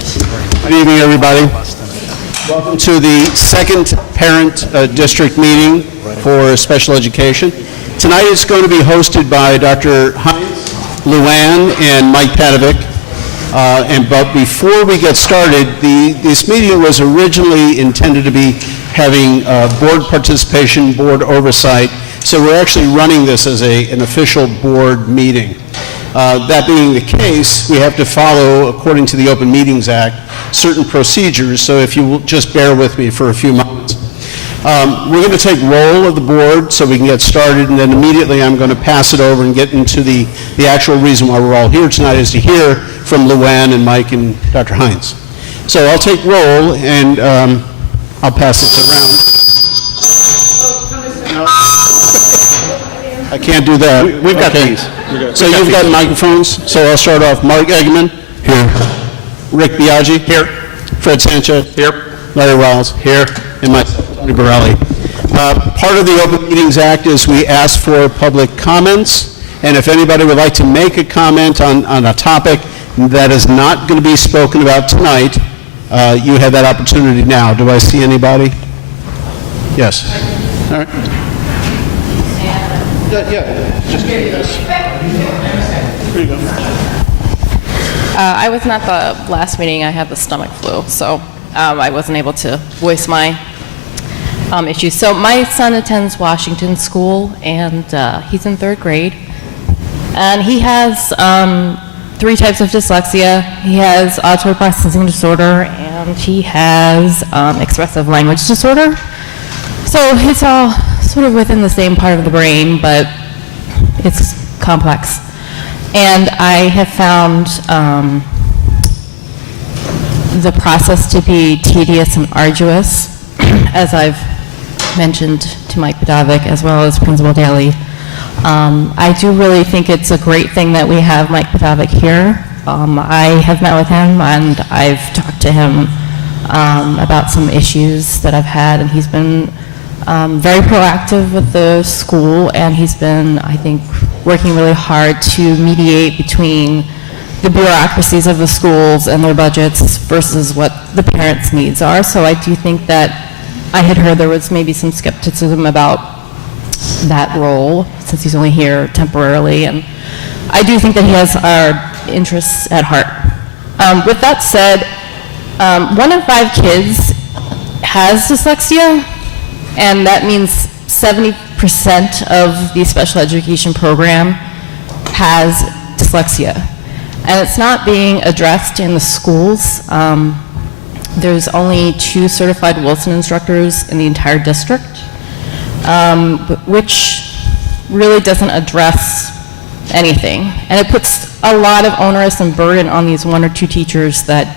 Good evening, everybody. Welcome to the second parent district meeting for special education. Tonight it's going to be hosted by Dr. Heinz, Luann, and Mike Padovic. But before we get started, this meeting was originally intended to be having board participation, board oversight. So we're actually running this as an official board meeting. That being the case, we have to follow, according to the Open Meetings Act, certain procedures. So if you will just bear with me for a few moments. We're going to take roll of the board so we can get started, and then immediately I'm going to pass it over and get into the actual reason why we're all here tonight is to hear from Luann and Mike and Dr. Heinz. So I'll take roll, and I'll pass it around. I can't do that. We've got these. So you've got microphones. So I'll start off. Mark Eggman. Here. Rick Biaggi. Here. Fred Sanchez. Here. Larry Wells. Here. And myself, Tony Borelli. Part of the Open Meetings Act is we ask for public comments. And if anybody would like to make a comment on a topic that is not going to be spoken about tonight, you have that opportunity now. Do I see anybody? Yes. All right. Yeah, just here you go. I was not the last meeting. I had the stomach flu, so I wasn't able to voice my issues. So my son attends Washington School, and he's in 3rd grade. And he has 3 types of dyslexia. He has auditory processing disorder, and he has expressive language disorder. So it's all sort of within the same part of the brain, but it's complex. And I have found the process to be tedious and arduous, as I've mentioned to Mike Padovic as well as Principal Daly. I do really think it's a great thing that we have Mike Padovic here. I have met with him and I've talked to him about some issues that I've had, and he's been very proactive with the school, and he's been, I think, working really hard to mediate between the bureaucracies of the schools and their budgets versus what the parents' needs are. So I do think that I had heard there was maybe some skepticism about that role since he's only here temporarily, and I do think that he has our interests at heart. With that said, 1 in 5 kids has dyslexia, and that means 70% of the special education program has dyslexia. And it's not being addressed in the schools. There's only 2 certified Wilson instructors in the entire district, which really doesn't address anything. And it puts a lot of onerous and burden on these 1 or 2 teachers that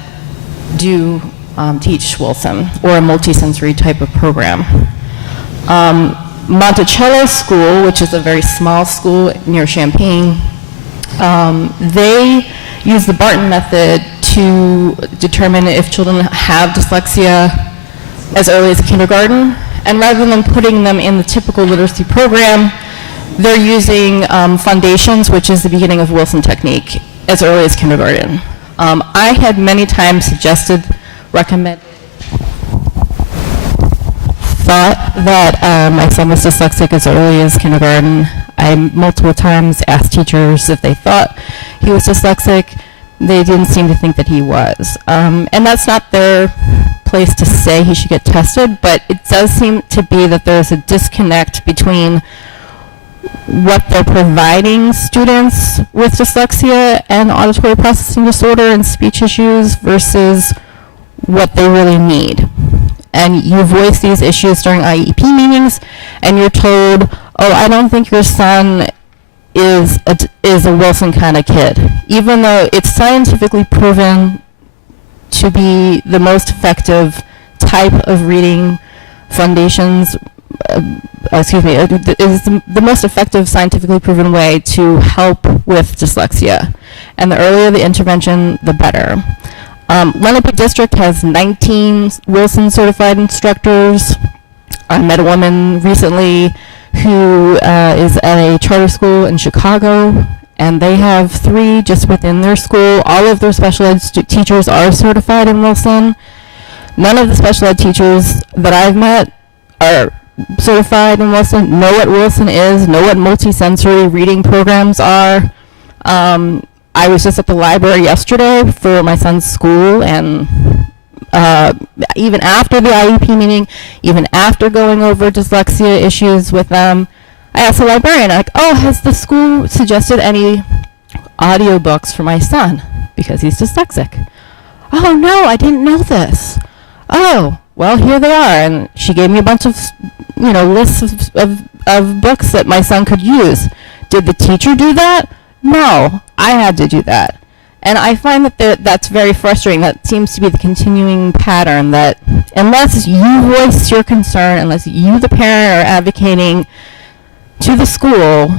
do teach Wilson or a multisensory type of program. Monticello School, which is a very small school near Champaign, they use the Barton method to determine if children have dyslexia as early as kindergarten. And rather than putting them in the typical literacy program, they're using Foundations, which is the beginning of Wilson technique, as early as kindergarten. I had many times recommended, thought that my son was dyslexic as early as kindergarten. I multiple times asked teachers if they thought he was dyslexic. They didn't seem to think that he was. And that's not their place to say he should get tested, but it does seem to be that there's a disconnect between what they're providing students with dyslexia and auditory processing disorder and speech issues versus what they really need. And you voice these issues during IEP meetings, and you're told, oh, I don't think your son is a Wilson kind of kid, even though it's scientifically proven to be the most effective type of reading Foundations, is the most effective scientifically proven way to help with dyslexia. And the earlier the intervention, the better. Lenape District has 19 Wilson certified instructors. I met a woman recently who is at a charter school in Chicago, And they have 3 just within their school. All of their special ed teachers are certified in Wilson. None of the special ed teachers that I've met are certified in Wilson, know what Wilson is, know what multisensory reading programs are. I was just at the library yesterday for my son's school, and even after the IEP meeting, even after going over dyslexia issues with them, I asked the librarian, like, oh, has the school suggested any audiobooks for my son? Because he's dyslexic. Oh, no, I didn't know this. Oh, well, here they are. And she gave me a bunch of, lists of books that my son could use. Did the teacher do that? No, I had to do that. And I find that that's very frustrating. That seems to be the continuing pattern, that unless you voice your concern, unless you, the parent, are advocating to the school,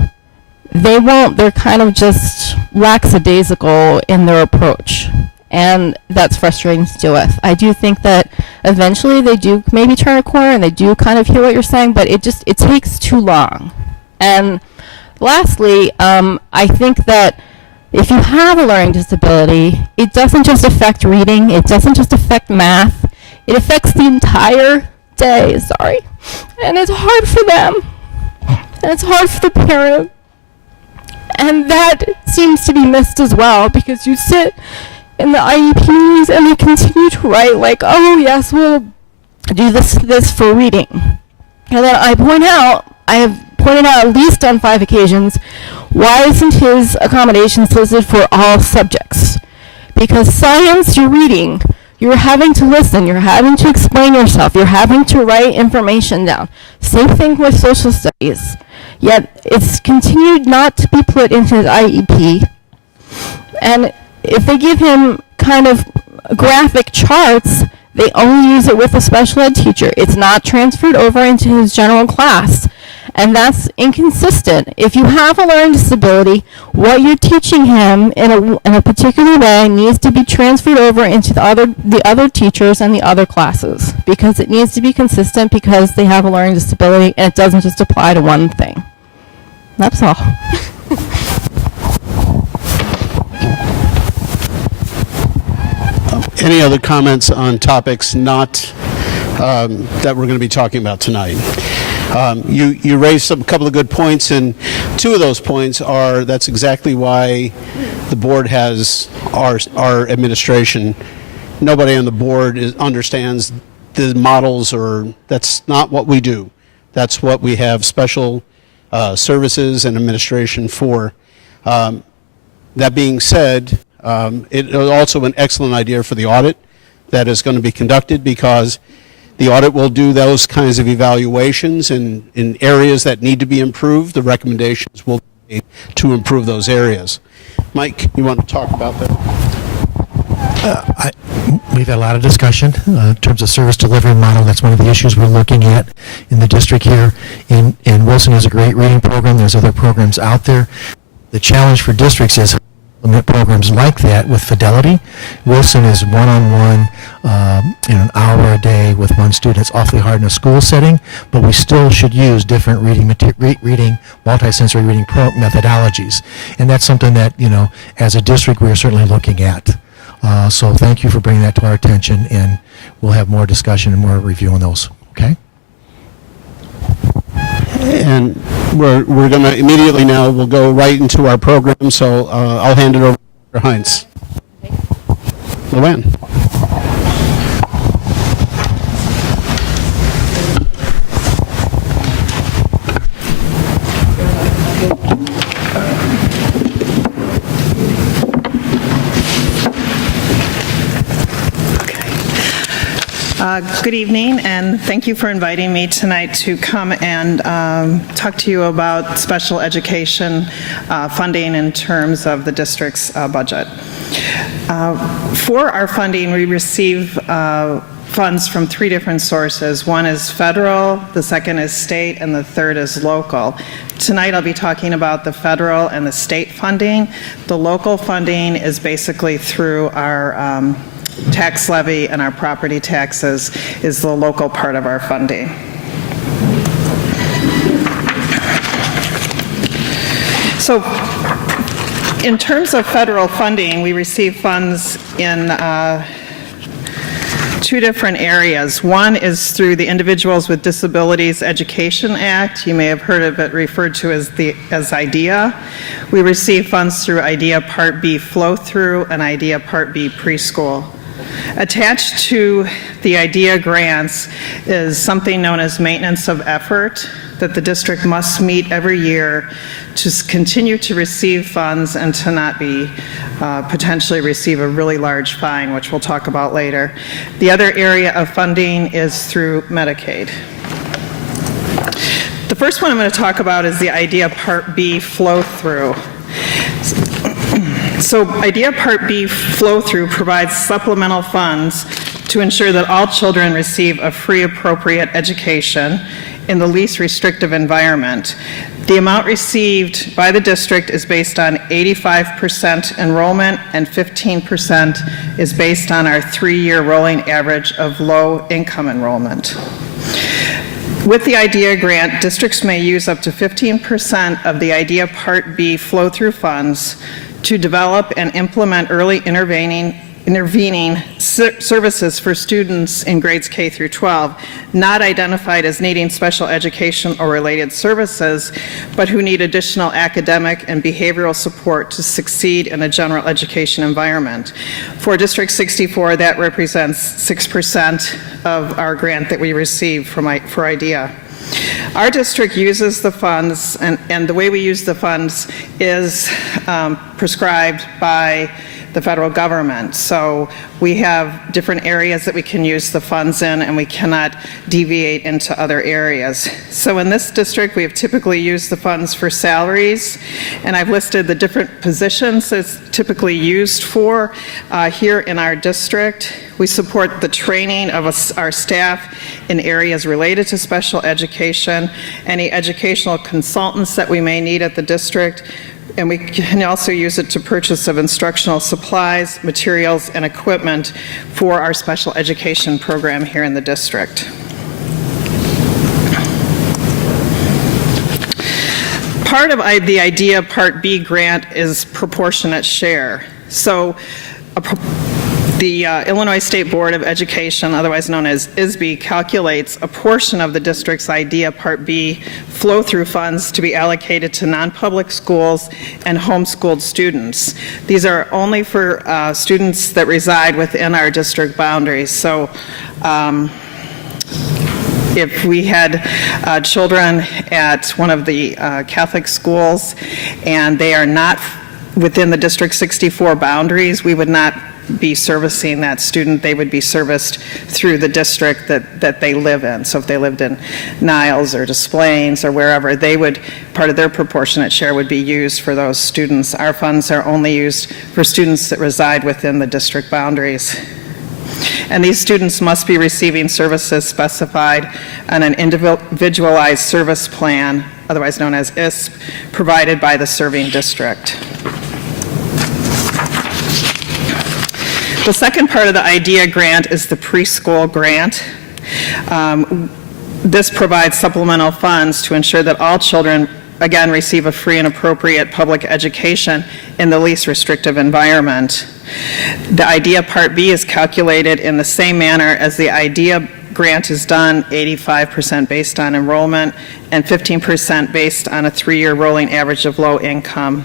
they won't. They're kind of just lackadaisical in their approach. And that's frustrating to deal with. I do think that eventually they do maybe turn a corner and they do kind of hear what you're saying, but it takes too long. And lastly, I think that if you have a learning disability, it doesn't just affect reading, it doesn't just affect math, it affects the entire day, and it's hard for them, and it's hard for the parent, and that seems to be missed as well, because you sit in the IEP meetings and they continue to write like, oh yes, we'll do this for reading, and then I have pointed out at least on 5 occasions, why isn't his accommodations listed for all subjects? Because science, you're reading, you're having to listen, you're having to explain yourself, you're having to write information down. Same thing with social studies. Yet it's continued not to be put into his IEP. And if they give him kind of graphic charts, they only use it with a special ed teacher. It's not transferred over into his general class. And that's inconsistent. If you have a learning disability, what you're teaching him in a particular way needs to be transferred over into the other teachers and the other classes, because it needs to be consistent, because they have a learning disability and it doesn't just apply to one thing. That's all. Any other comments on topics not that we're going to be talking about tonight? You raised a couple of good points, and 2 of those points are that's exactly why the board has our administration. Nobody on the board understands the models, or that's not what we do. That's what we have special services and administration for. That being said, it is also an excellent idea for the audit that is going to be conducted, because the audit will do those kinds of evaluations, and in areas that need to be improved, the recommendations will be to improve those areas. Mike, you want to talk about that? We've had a lot of discussion in terms of service delivery model. That's one of the issues we're looking at in the district here. And Wilson has a great reading program. There's other programs out there. The challenge for districts is implement programs like that with fidelity. Wilson is one-on-one, an hour a day with one student. It's awfully hard in a school setting, but we still should use different reading, multisensory reading methodologies. And that's something that, as a district, we are certainly looking at. So thank you for bringing that to our attention, and we'll have more discussion and more review on those, okay? And we're going to immediately now, we'll go right into our program, so I'll hand it over to Dr. Heinz. Luann. Good evening, and thank you for inviting me tonight to come and talk to you about special education funding in terms of the district's budget. For our funding, we receive funds from 3 different sources. One is federal, the second is state, and the third is local. Tonight I'll be talking about the federal and the state funding. The local funding is basically through our tax levy and our property taxes is the local part of our funding. So In terms of federal funding, we receive funds in two different areas. One is through the Individuals with Disabilities Education Act. You may have heard of it referred to as IDEA. We receive funds through IDEA Part B flow-through and IDEA Part B preschool. Attached to the IDEA grants is something known as maintenance of effort that the district must meet every year to continue to receive funds and to not be potentially receive a really large fine, which we'll talk about later. The other area of funding is through Medicaid. The first one I'm going to talk about is the IDEA Part B flow-through. So IDEA Part B flow-through provides supplemental funds to ensure that all children receive a free, appropriate education in the least restrictive environment. The amount received by the district is based on 85% enrollment, and 15% is based on our 3-year rolling average of low-income enrollment. With the IDEA grant, districts may use up to 15% of the IDEA Part B flow-through funds to develop and implement early intervening services for students in grades K through 12, not identified as needing special education or related services, but who need additional academic and behavioral support to succeed in a general education environment. For District 64, that represents 6% of our grant that we receive for IDEA. Our district uses the funds, and the way we use the funds is prescribed by the federal government. So we have different areas that we can use the funds in, and we cannot deviate into other areas. So in this district, we have typically used the funds for salaries, and I've listed the different positions it's typically used for here in our district. We support the training of our staff in areas related to special education, any educational consultants that we may need at the district, and we can also use it to purchase of instructional supplies, materials, and equipment for our special education program here in the district. Part of the IDEA Part B grant is proportionate share. So the Illinois State Board of Education, otherwise known as ISB, calculates a portion of the district's IDEA Part B flow-through funds to be allocated to non-public schools and homeschooled students. These are only for students that reside within our district boundaries. So if we had children at one of the Catholic schools and they are not within the District 64 boundaries, we would not be servicing that student. They would be serviced through the district that they live in. So if they lived in Niles or Des Plaines or wherever, they would, part of their proportionate share would be used for those students. Our funds are only used for students that reside within the district boundaries. And these students must be receiving services specified on an individualized service plan, otherwise known as ISP, provided by the serving district. The second part of the IDEA grant is the preschool grant. This provides supplemental funds to ensure that all children, again, receive a free and appropriate public education in the least restrictive environment. The IDEA Part B is calculated in the same manner as the IDEA grant is done, 85% based on enrollment and 15% based on a 3-year rolling average of low income.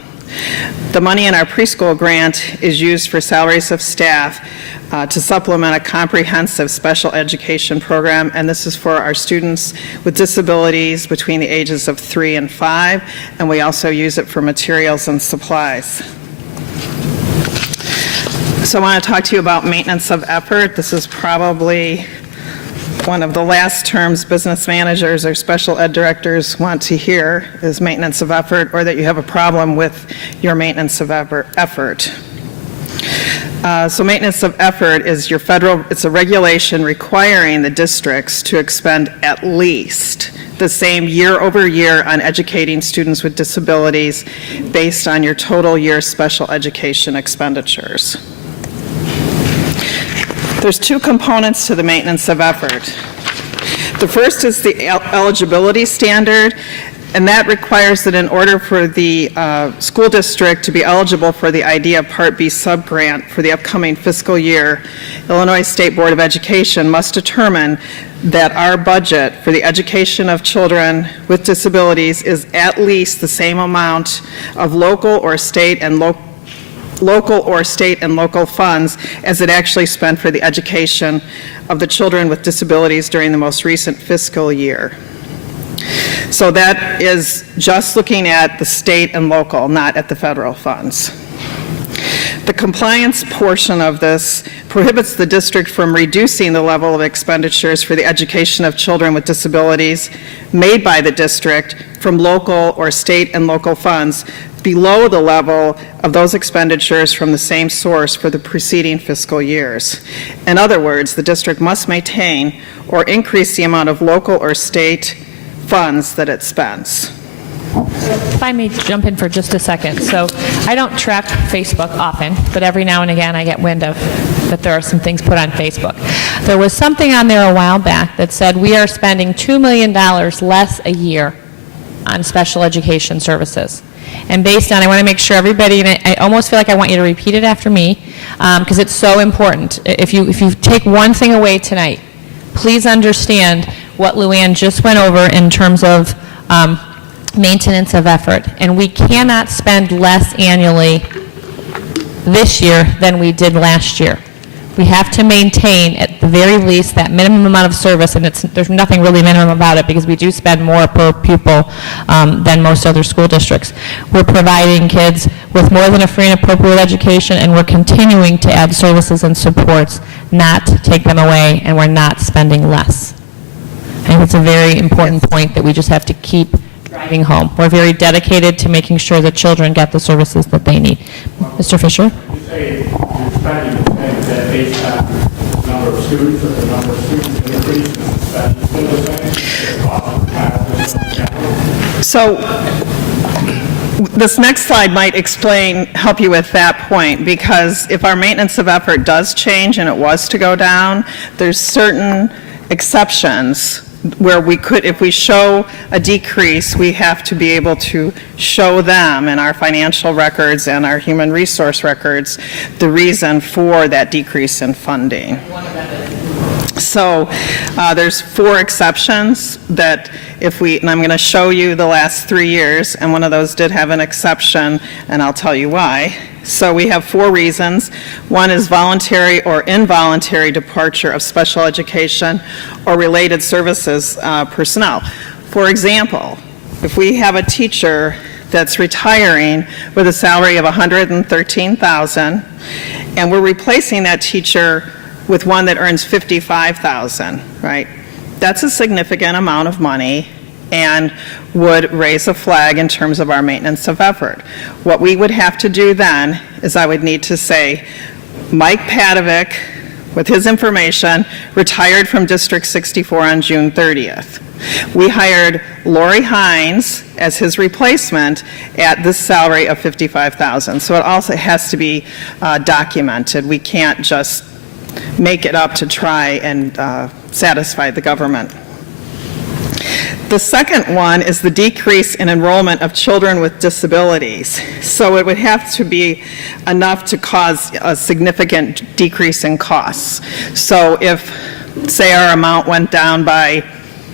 The money in our preschool grant is used for salaries of staff to supplement a comprehensive special education program, and this is for our students with disabilities between the ages of 3 and 5, and we also use it for materials and supplies. So I want to talk to you about maintenance of effort. This is probably one of the last terms business managers or special ed directors want to hear is maintenance of effort, or that you have a problem with your maintenance of effort. So maintenance of effort is your federal, it's a regulation requiring the districts to expend at least the same year over year on educating students with disabilities based on your total year special education expenditures. There's two components to the maintenance of effort. The first is the eligibility standard, And that requires that in order for the school district to be eligible for the IDEA Part B subgrant for the upcoming fiscal year, Illinois State Board of Education must determine that our budget for the education of children with disabilities is at least the same amount of local or state and local funds as it actually spent for the education of the children with disabilities during the most recent fiscal year. So that is just looking at the state and local, not at the federal funds. The compliance portion of this prohibits the district from reducing the level of expenditures for the education of children with disabilities made by the district from local or state and local funds below the level of those expenditures from the same source for the preceding fiscal years. In other words, the district must maintain or increase the amount of local or state funds that it spends. If I may jump in for just a second. So I don't track Facebook often, but every now and again I get wind of that there are some things put on Facebook. There was something on there a while back that said we are spending $2 million less a year on special education services. And based on, I want to make sure everybody, and I almost feel like I want you to repeat it after me, because it's so important. If you take one thing away tonight, please understand what Luann just went over in terms of maintenance of effort. And we cannot spend less annually this year than we did last year. We have to maintain, at the very least, that minimum amount of service, and there's nothing really minimum about it because we do spend more per pupil than most other school districts. We're providing kids with more than a free and appropriate education, and we're continuing to add services and supports, not take them away, and we're not spending less. I think it's a very important point that we just have to keep driving home. We're very dedicated to making sure that children get the services that they need. Mr. Fisher? You say you're spending that based on the number of students, or the number of students increase, and spending still the same? So this next slide might help you with that point, because if our maintenance of effort does change and it was to go down, there's certain exceptions where we could, if we show a decrease, we have to be able to show them in our financial records and our human resource records the reason for that decrease in funding. So there's 4 exceptions that if we, and I'm going to show you the last 3 years, and one of those did have an exception, and I'll tell you why. So we have 4 reasons. One is voluntary or involuntary departure of special education or related services personnel. For example, if we have a teacher that's retiring with a salary of $113,000, and we're replacing that teacher with one that earns $55,000, right? That's a significant amount of money and would raise a flag in terms of our maintenance of effort. What we would have to do then is I would need to say, Mike Padovic, with his information, retired from District 64 on June 30th. We hired Lori Hines as his replacement at this salary of $55,000. So it also has to be documented. We can't just make it up to try and satisfy the government. The second one is the decrease in enrollment of children with disabilities. So it would have to be enough to cause a significant decrease in costs. So if, say, our amount went down by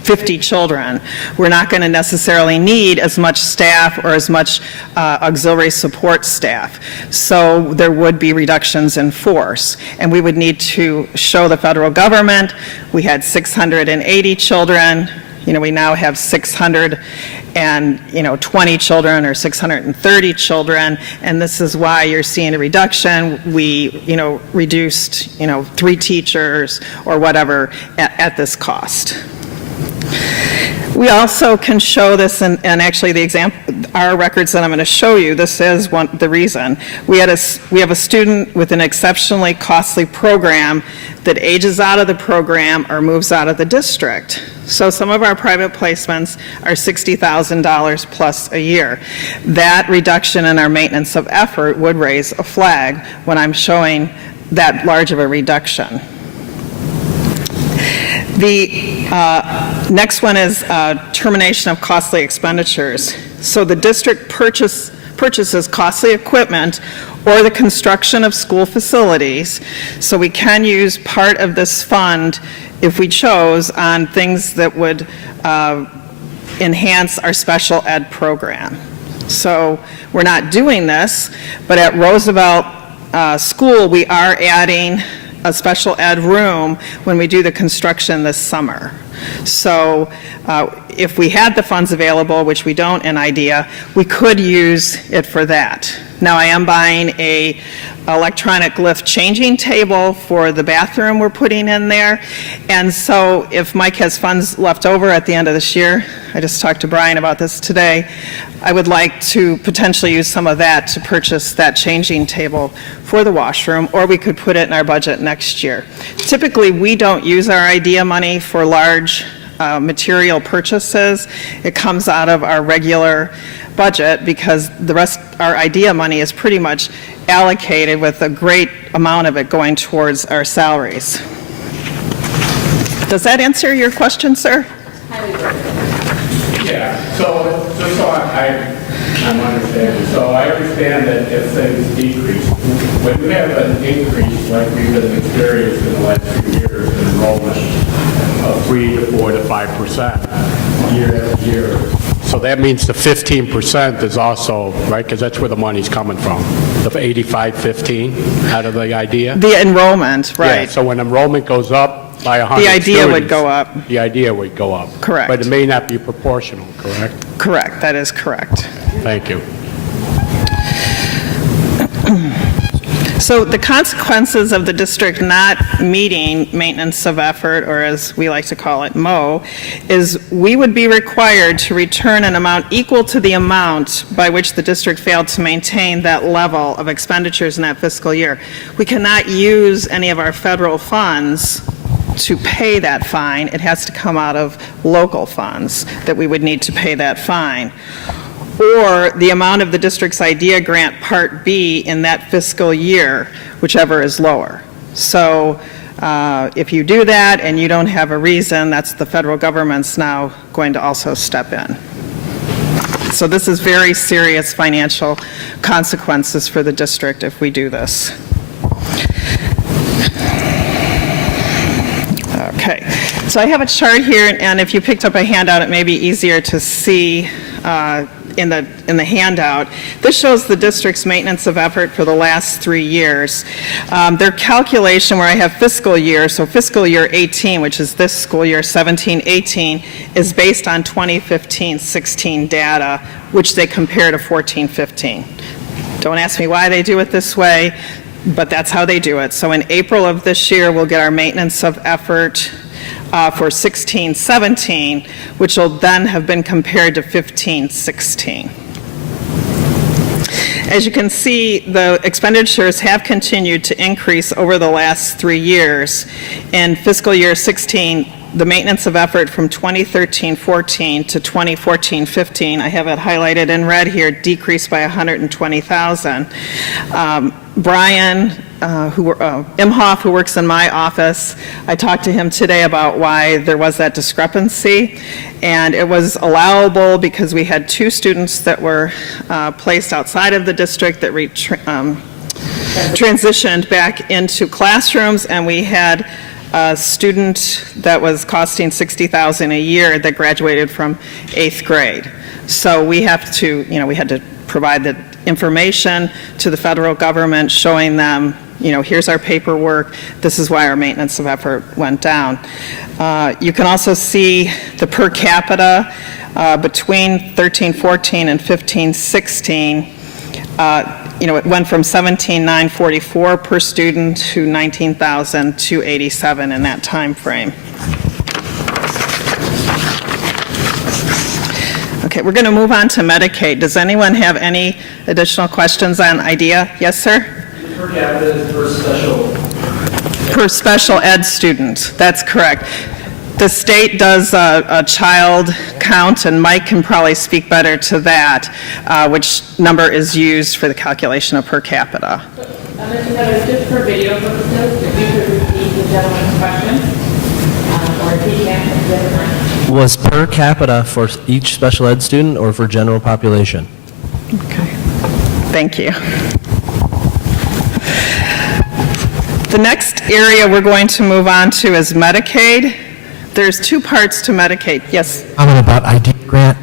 50 children, we're not going to necessarily need as much staff or as much auxiliary support staff. So there would be reductions in force. And we would need to show the federal government we had 680 children. We now have 620 children or 630 children, and this is why you're seeing a reduction. We, reduced, 3 teachers or whatever at this cost. We also can show this, and actually the example, our records that I'm going to show you, this is the reason. We have a student with an exceptionally costly program that ages out of the program or moves out of the district. So some of our private placements are $60,000 plus a year. That reduction in our maintenance of effort would raise a flag when I'm showing that large of a reduction. The next one is termination of costly expenditures. So the district purchases costly equipment or the construction of school facilities, so we can use part of this fund, if we chose, on things that would enhance our special ed program. So we're not doing this, but at Roosevelt School, we are adding a special ed room when we do the construction this summer. So if we had the funds available, which we don't in IDEA, we could use it for that. Now, I am buying a electronic lift changing table for the bathroom we're putting in there. And so if Mike has funds left over at the end of this year, I just talked to Brian about this today, I would like to potentially use some of that to purchase that changing table for the washroom, or we could put it in our budget next year. Typically, we don't use our IDEA money for large material purchases. It comes out of our regular budget because the rest, our IDEA money is pretty much allocated with a great amount of it going towards our salaries. Does that answer your question, sir? Yeah, so just so I'm understanding, so I understand that if things decrease, when you have an increase like we've been experiencing in the last few years in enrollment of 3 to 4 to 5% year after year, so that means the 15% is also, right, because that's where the money's coming from, the 85-15 out of the IDEA? The enrollment, right. Yeah, so when enrollment goes up by 100 The IDEA would students, go up. The IDEA would go up. Correct. But it may not be proportional, correct? Correct, that is correct. Thank you. So the consequences of the district not meeting maintenance of effort, or as we like to call it, MO, is we would be required to return an amount equal to the amount by which the district failed to maintain that level of expenditures in that fiscal year. We cannot use any of our federal funds to pay that fine. It has to come out of local funds that we would need to pay that fine, or the amount of the district's IDEA grant Part B in that fiscal year, whichever is lower. So if you do that and you don't have a reason, that's the federal government's now going to also step in. So this is very serious financial consequences for the district if we do this. Okay, so I have a chart here, and if you picked up a handout, it may be easier to see in the handout. This shows the district's maintenance of effort for the last 3 years. Their calculation, where I have fiscal year, so fiscal year 18, which is this school year, 17-18, is based on 2015-16 data, which they compare to 14-15. Don't ask me why they do it this way, but that's how they do it. So in April of this year, we'll get our maintenance of effort for 16-17, which will then have been compared to 15-16. As you can see, the expenditures have continued to increase over the last 3 years. In fiscal year 16, the maintenance of effort from 2013-14 to 2014-15, I have it highlighted in red here, decreased by $120,000. Brian Imhoff, who works in my office, I talked to him today about why there was that discrepancy, and it was allowable because we had 2 students that were placed outside of the district that transitioned back into classrooms, and we had a student that was costing $60,000 a year that graduated from 8th grade. So we have to, we had to provide the information to the federal government showing them, here's our paperwork, this is why our maintenance of effort went down. You can also see the per capita between 13-14 and 15-16. It went from $17,944 per student to $19,287 in that time frame. Okay, we're going to move on to Medicaid. Does anyone have any additional questions on IDEA? Yes, sir? Per capita is Per special ed student, that's correct. The state does a child count, and Mike can probably speak better to that, which number is used for the calculation of per capita. Just for video purposes, if you could repeat the gentleman's question, or repeat Was per capita for each special ed student or for general population? Okay. Thank you. The next area we're going to move on to is Medicaid. There's two parts to Medicaid. Yes? Comment about ID grant.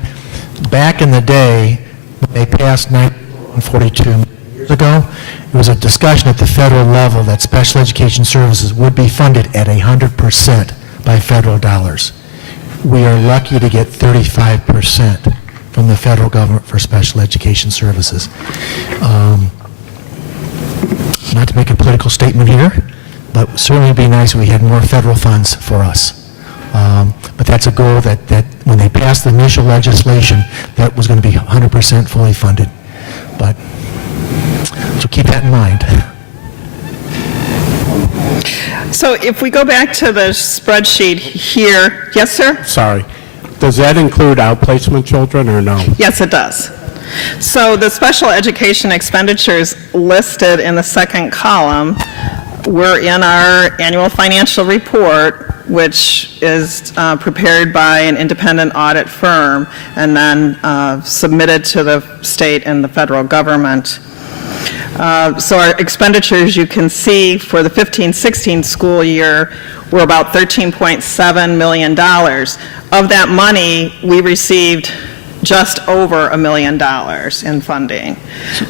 Back in the day, when they passed 1942 years ago, it was a discussion at the federal level that special education services would be funded at 100% by federal dollars. We are lucky to get 35% from the federal government for special education services. Not to make a political statement here, but certainly it'd be nice if we had more federal funds for us. But that's a goal that when they passed the initial legislation, that was going to be 100% fully funded. But, so keep that in mind. So if we go back to the spreadsheet here, yes, sir? Sorry. Does that include outplacement children or no? Yes, it does. So the special education expenditures listed in the second column were in our annual financial report, which is prepared by an independent audit firm and then submitted to the state and the federal government. So our expenditures, you can see, for the 15-16 school year were about $13.7 million. Of that money, we received just over $1 million in funding.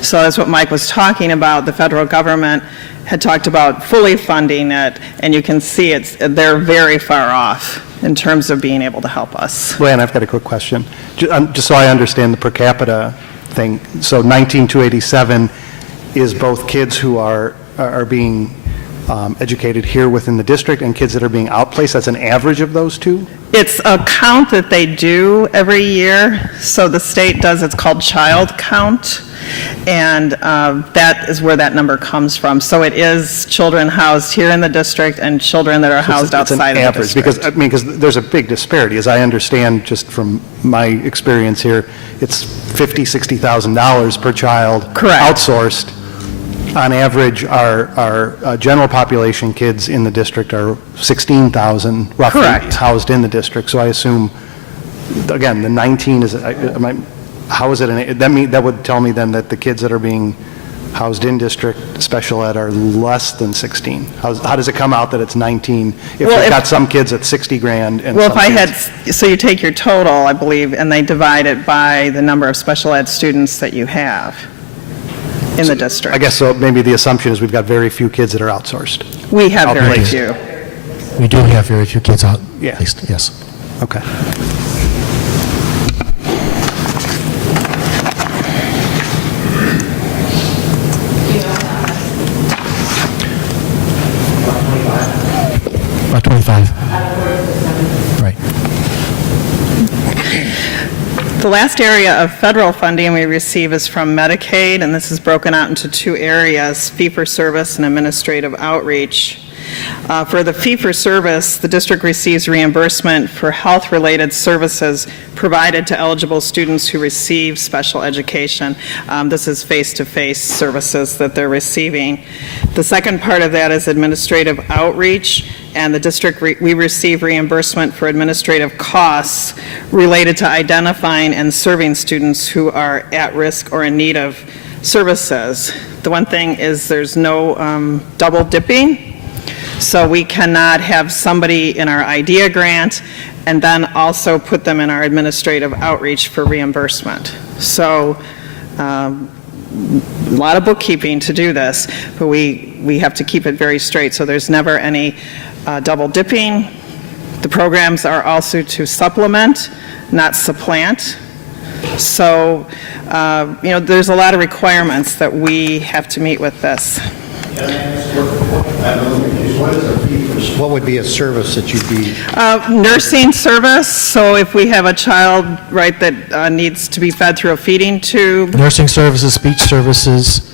So that's what Mike was talking about. The federal government had talked about fully funding it, and you can see they're very far off in terms of being able to help us. Ryan, I've got a quick question. Just so I understand the per capita thing. So 19,287 is both kids who are being educated here within the district and kids that are being outplaced. That's an average of those two? It's a count that they do every year. So the state does, it's called child count. And that is where that number comes from. So it is children housed here in the district and children that are housed outside of the district. Because there's a big disparity. As I understand, just from my experience here, it's $50,000, $60,000 per child. Correct. Outsourced. On average, our general population kids in the district are 16,000 roughly. Correct. Housed in the district. So I assume, again, the 19 is, how is it, that would tell me then that the kids that are being housed in district special ed are less than 16. How does it come out that it's 19 if Well, you've got some kids at 60 grand and Well, some if I kids- had, so you take your total, I believe, and they divide it by the number of special ed students that you have in the district. I guess so maybe the assumption is we've got very few kids that are outsourced. We have very Outplaced. few. We do have very few kids out, Yeah. at least, yes. Okay. About 25. Right. The last area of federal funding we receive is from Medicaid, and this is broken out into two areas, fee-for-service and administrative outreach. For the fee-for-service, the district receives reimbursement for health-related services provided to eligible students who receive special education. This is face-to-face services that they're receiving. The second part of that is administrative outreach, and the district, we receive reimbursement for administrative costs related to identifying and serving students who are at risk or in need of services. The one thing is there's no double dipping. So we cannot have somebody in our IDEA grant and then also put them in our administrative outreach for reimbursement. So a lot of bookkeeping to do this, but we have to keep it very straight. So there's never any double dipping. The programs are also to supplement, not supplant. So, there's a lot of requirements that we have to meet with this. What would be a service that you'd be, Nursing service, so if we have a child, right, that needs to be fed through a feeding tube. Nursing services, speech services,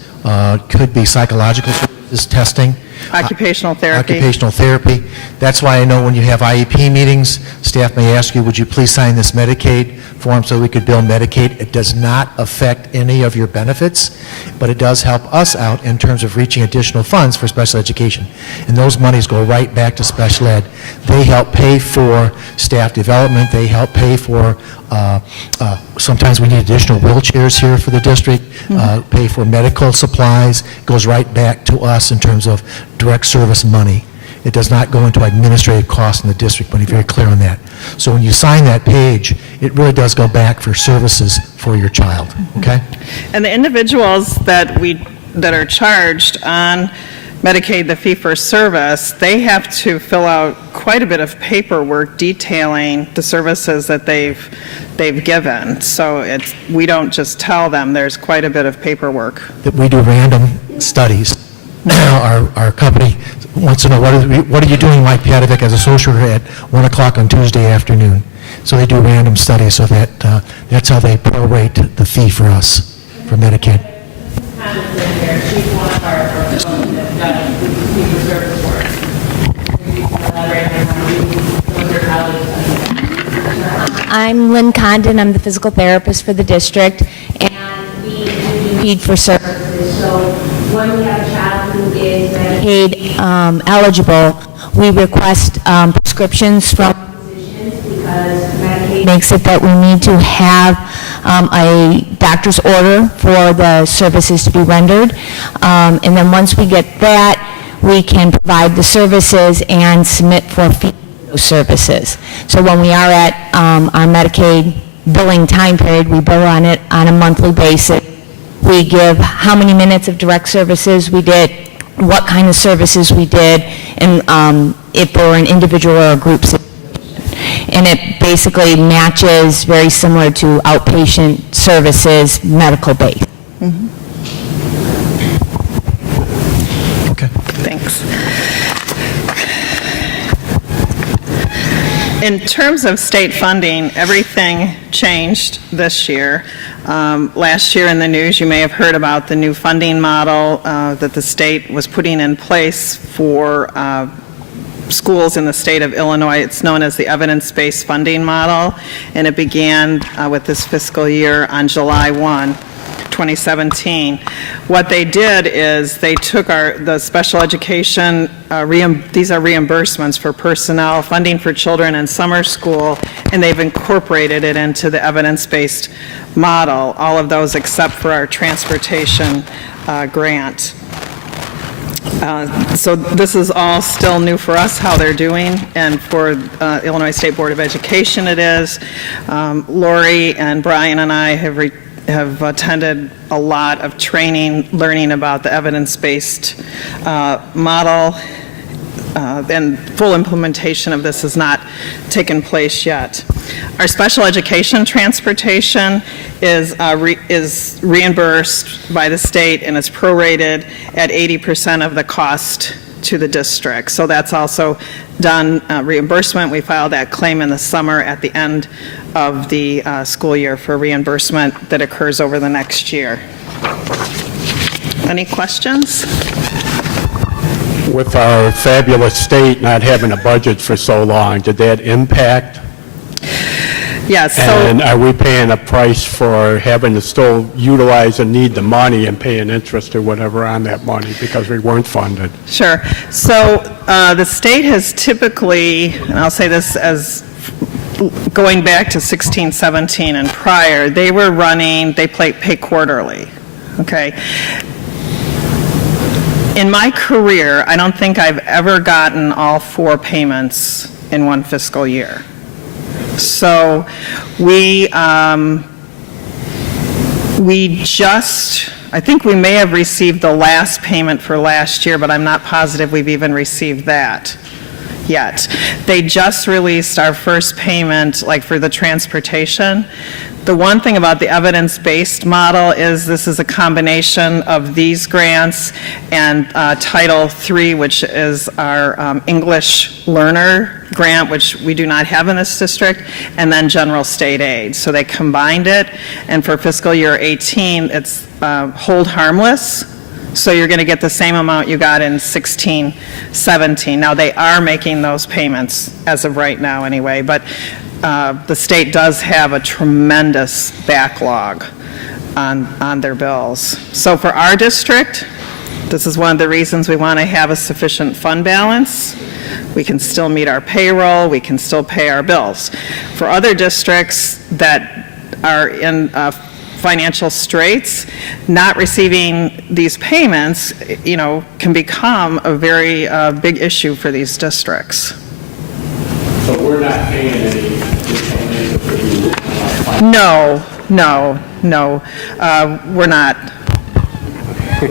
could be psychological services, testing. Occupational therapy. Occupational therapy. That's why I know when you have IEP meetings, staff may ask you, would you please sign this Medicaid form so we could bill Medicaid? It does not affect any of your benefits, but it does help us out in terms of reaching additional funds for special education. And those monies go right back to special ed. They help pay for staff development. They help pay for, sometimes we need additional wheelchairs here for the district, pay for medical supplies. It goes right back to us in terms of direct service money. It does not go into administrative costs in the district, but be very clear on that. So when you sign that page, it really does go back for services for your child, okay? And the individuals that are charged on Medicaid, the fee-for-service, they have to fill out quite a bit of paperwork detailing the services that they've given. So we don't just tell them, there's quite a bit of paperwork. That we do random studies. Our company wants to know, what are you doing, Mike Piatovic, as a social worker at 1 o'clock on Tuesday afternoon? So they do random studies so that that's how they prorate the fee for us, for Medicaid. She's one of our consultants that's done fee-for-service work. I'm Lynn Condon. I'm the physical therapist for the district, and we do fee-for-service. So when we have a child who is Medicaid eligible, we request prescriptions from physicians because Medicaid makes it that we need to have a doctor's order for the services to be rendered. And then once we get that, we can provide the services and submit for fee for those services. So when we are at our Medicaid billing time period, we bill on it on a monthly basis. We give how many minutes of direct services we did, what kind of services we did, and if they were an individual or a group situation. And it basically matches very similar to outpatient services, medical base. Okay. Thanks. In terms of state funding, everything changed this year. Last year in the news, you may have heard about the new funding model that the state was putting in place for schools in the state of Illinois. It's known as the evidence-based funding model, and it began with this fiscal year on July 1, 2017. What they did is they took the special education, these are reimbursements for personnel, funding for children in summer school, and they've incorporated it into the evidence-based model, all of those except for our transportation grant. So this is all still new for us, how they're doing, and for Illinois State Board of Education it is. Lori and Brian and I have attended a lot of training, learning about the evidence-based model, and full implementation of this has not taken place yet. Our special education transportation is reimbursed by the state, and it's prorated at 80% of the cost to the district. So that's also done reimbursement. We filed that claim in the summer at the end of the school year for reimbursement that occurs over the next year. Any questions? With our fabulous state not having a budget for so long, did that impact? Yes. So, and are we paying a price for having to still utilize and need the money and paying interest or whatever on that money because we weren't funded? Sure. So the state has typically, and I'll say this as going back to 16, 17 and prior, they pay quarterly, okay? In my career, I don't think I've ever gotten all 4 payments in one fiscal year. So I think we may have received the last payment for last year, but I'm not positive we've even received that yet. They just released our first payment, like for the transportation. The one thing about the evidence-based model is this is a combination of these grants and Title III, which is our English learner grant, which we do not have in this district, and then general state aid. So they combined it, and for fiscal year 18, it's hold harmless. So you're going to get the same amount you got in 16, 17. Now, they are making those payments as of right now anyway, but the state does have a tremendous backlog on their bills. So for our district, this is one of the reasons we want to have a sufficient fund balance. We can still meet our payroll, we can still pay our bills. For other districts that are in financial straits, not receiving these payments, can become a very big issue for these districts. So we're not paying any additional interest for you? No, we're not. A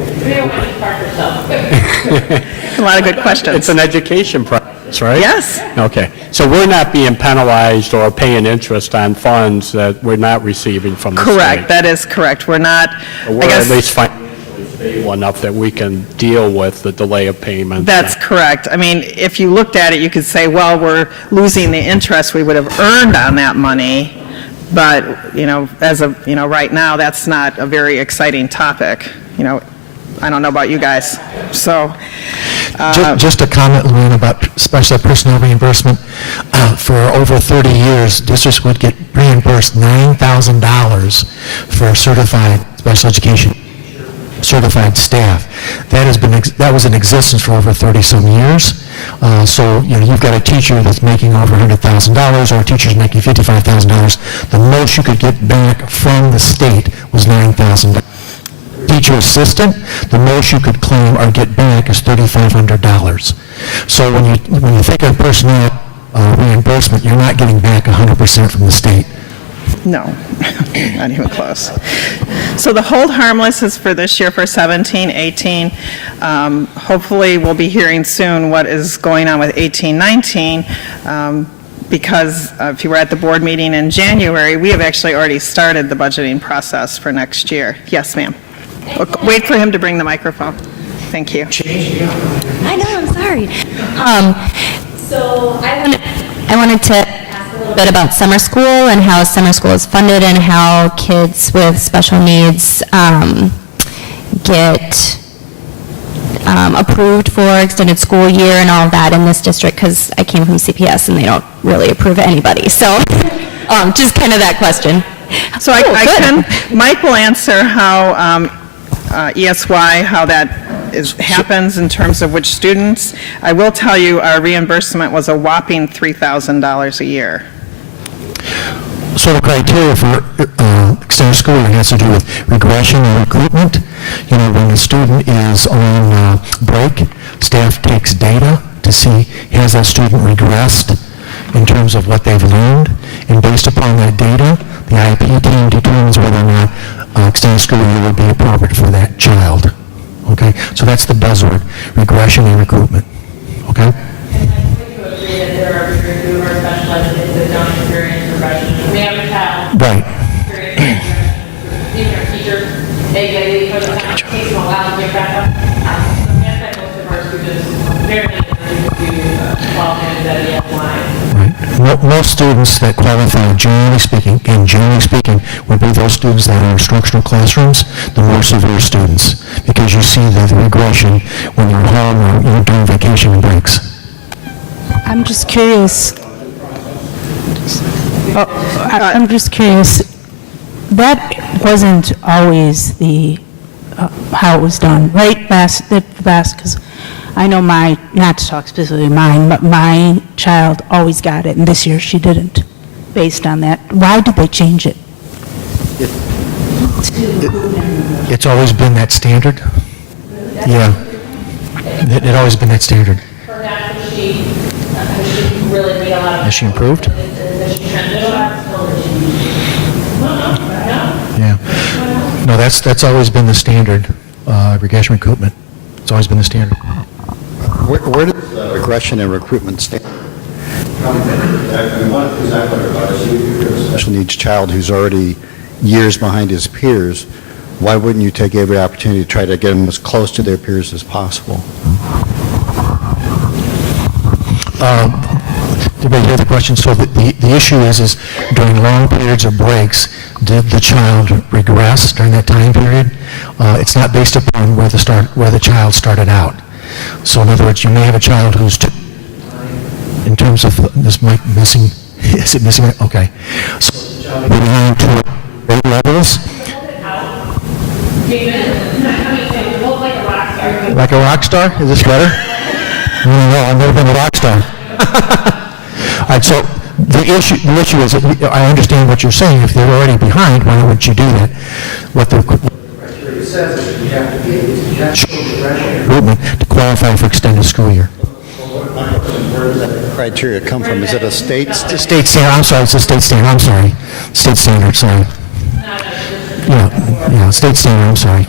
lot of good questions. It's an education process, right? Yes. Okay. So we're not being penalized or paying interest on funds that we're not receiving from the state? Correct, that is correct. We're not, We're at least financially stable enough that we can deal with the delay of payments. That's correct. I mean, if you looked at it, you could say, well, we're losing the interest we would have earned on that money, but, as of, right now, that's not a very exciting topic. I don't know about you guys, so. Just a comment, Luann, about special personnel reimbursement. For over 30 years, districts would get reimbursed $9,000 for certified special education certified staff. That was in existence for over 30-some years. So, you've got a teacher that's making over $100,000, or a teacher's making $55,000. The most you could get back from the state was $9,000. Teacher assistant, the most you could claim or get back is $3,500. So when you think of personnel reimbursement, you're not getting back 100% from the state. No, not even close. So the hold harmless is for this year for 17, 18. Hopefully, we'll be hearing soon what is going on with 18, 19. Because if you were at the board meeting in January, we have actually already started the budgeting process for next year. Yes, ma'am. Wait for him to bring the microphone. Thank you. I know, I'm sorry. So I wanted to ask a little bit about summer school and how summer school is funded and how kids with special needs get approved for extended school year and all of that in this district, because I came from CPS and they don't really approve anybody. So just kind of that question. So Mike will answer how ESY, how that happens in terms of which students. I will tell you, our reimbursement was a whopping $3,000 a year. So the criteria for extended school year has to do with regression and recruitment. When a student is on break, staff takes data to see, has that student regressed in terms of what they've learned, and based upon that data, the IEP team determines whether or not extended school year would be appropriate for that child. Okay? So that's the buzzword, regression and recruitment. Okay? And I think you agree that there are very few of our special educators that don't experience regression. We have a child. Right. Experience regression. Even our teachers, they for the time, it takes them a while to get back up. So we have that most of our students very to 12 minutes at the end line. Right. Most students that qualify, generally speaking, would be those students that are in instructional classrooms, the more severe students, because you see the regression when you're home or during vacation and breaks. I'm just curious. I'm just curious. That wasn't always the how it was done, right? Because I know not to talk specifically mine, but my child always got it, and this year she didn't, based on that. Why did they change it? It's always been that standard. Yeah. It always been that standard. Perhaps she really made a lot of... Has she improved? Has she trended a lot? Yeah. No, that's always been the standard, regression recruitment. It's always been the standard. Where does regression and recruitment stand? One of the things I wonder about is you have a special needs child who's already years behind his peers. Why wouldn't you take every opportunity to try to get them as close to their peers as possible? Everybody hear the question? So the issue is during long periods of breaks, did the child regress during that time period? It's not based upon where the child started out. So in other words, you may have a child who's in terms of this mic missing. Is it missing? Okay. So behind to grade levels. Like a rock star? Is this better? No, I've never been a rock star. All right, so the issue is, that I understand what you're saying. If they're already behind, why would you do that? What the criteria says is you have to be able to recruitment to qualify for extended school year. Where does that criteria come from? Is it a state? State standard. I'm sorry. It's a state standard. I'm sorry. State standard. Sorry. Yeah. State standard. I'm sorry.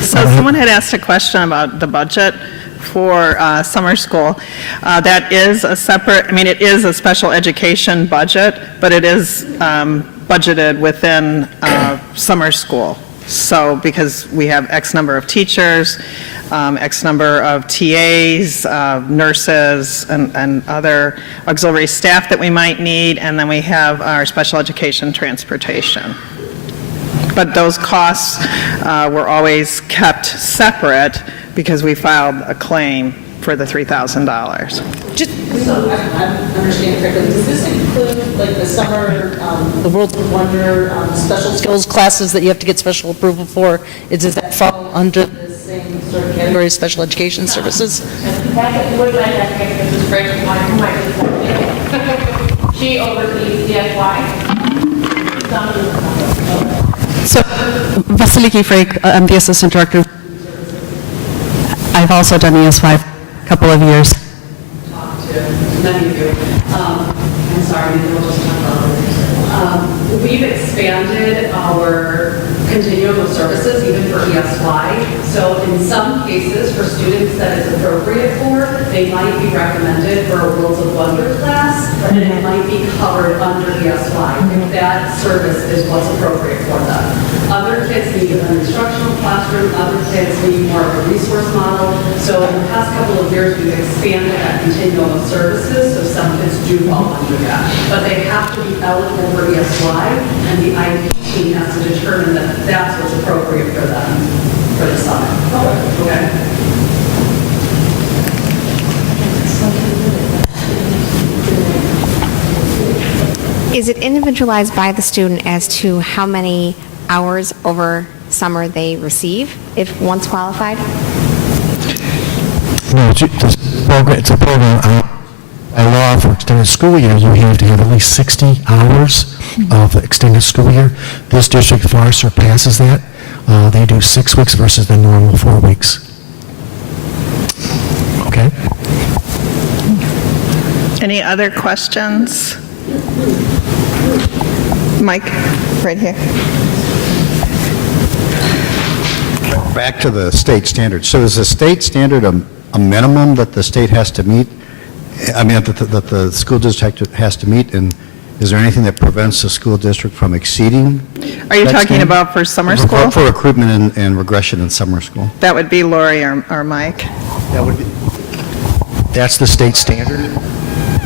So someone had asked a question about the budget for summer school. That is a separate, I mean, it is a special education budget, but it is budgeted within summer school. So because we have X number of teachers, X number of TAs, nurses, and other auxiliary staff that we might need, and then we have our special education transportation. But those costs were always kept separate because we filed a claim for the $3,000. So I understand correctly, does this include like the summer, the World of Wonder, special skills classes that you have to get special approval for? Does that fall under the same sort of category of special education services? She oversees DSY. So, Vasiliki Frake, I'm the Assistant Director. I've also done ESY for a couple of years. Talk to many of you. I'm sorry, maybe we'll just talk about it. We've expanded our continuum of services, even for ESY. So in some cases, for students that it's appropriate for, they might be recommended for a Worlds of Wonder class, and it might be covered under ESY if that service is what's appropriate for them. Other kids need an instructional classroom, other kids need more of a resource model. So in the past couple of years, we've expanded that continuum of services, so some kids do fall under that. But they have to be eligible for ESY, and the IEP team has to determine that that's what's appropriate for them for the summer. Okay. Is it individualized by the student as to how many hours over summer they receive, if once qualified? No, it's a program. By law, for extended school year, you have to have at least 60 hours of extended school year. This district far surpasses that. They do 6 weeks versus the normal 4 weeks. Okay? Any other questions? Mike, right here. Back to the state standard. So is the state standard a minimum that the state has to meet? I mean, that the school district has to meet, and is there anything that prevents the school district from exceeding? Are you talking about for summer school? For recruitment and regression in summer school. That would be Lori or Mike. That would be. That's the state standard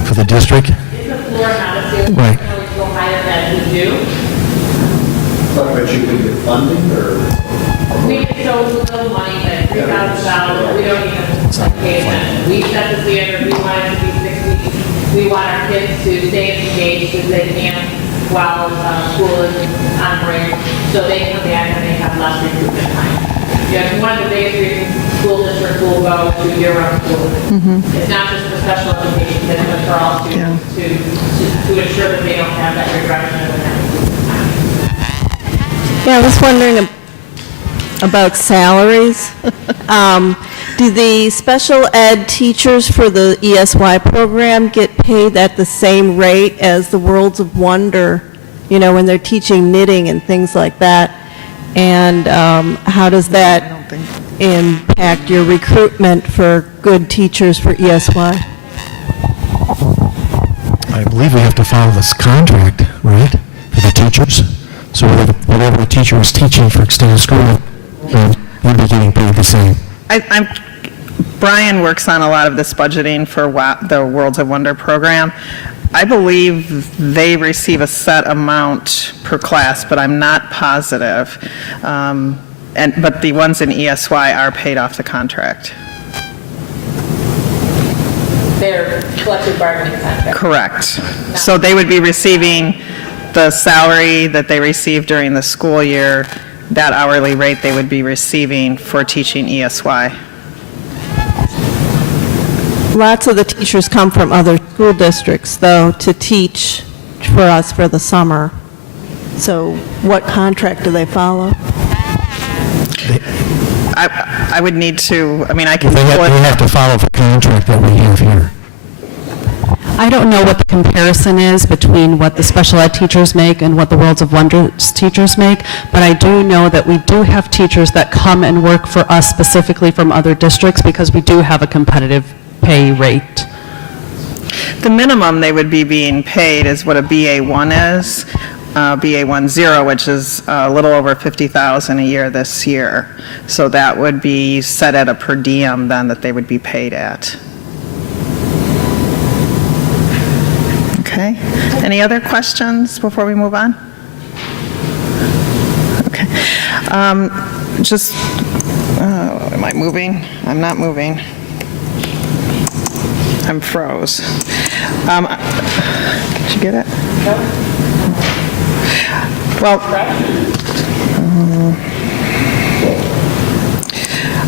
for the district? It's a floor, not a ceiling. Right. It's go higher than we do. But you can get funding, or? We get so little money that $3,000, we don't even pay attention. We set the standard, we want it to be 6 weeks. We want our kids to stay engaged as they can while school is on break, so they come back and they have less recruitment time. You know, it's one of the biggest reasons school districts will go to year-round school. It's not just for special education, but for all students to ensure that they don't have that regression of the Yeah, I was wondering about salaries. Do the special ed teachers for the ESY program get paid at the same rate as the Worlds of Wonder, you know, when they're teaching knitting and things like that? And how does that impact your recruitment for good teachers for ESY? I believe we have to follow this contract, right, for the teachers. So whatever the teacher is teaching for extended school, they'll be getting paid the same. Brian works on a lot of this budgeting for the Worlds of Wonder program. I believe they receive a set amount per class, but I'm not positive. But the ones in ESY are paid off the contract. Their collective bargaining contract. Correct. So they would be receiving the salary that they receive during the school year, that hourly rate they would be receiving for teaching ESY. Lots of the teachers come from other school districts, though, to teach for us for the summer. So what contract do they follow? I would need to, I mean, I can... They have to follow the contract that we have here. I don't know what the comparison is between what the special ed teachers make and what the Worlds of Wonders teachers make, but I do know that we do have teachers that come and work for us specifically from other districts because we do have a competitive pay rate. The minimum they would be being paid is what a BA1 is, BA10, which is a little over $50,000 a year this year. So that would be set at a per diem then that they would be paid at. Okay. Any other questions before we move on? Okay. Am I moving? I'm not moving. I'm froze. Did you get it? No. Well,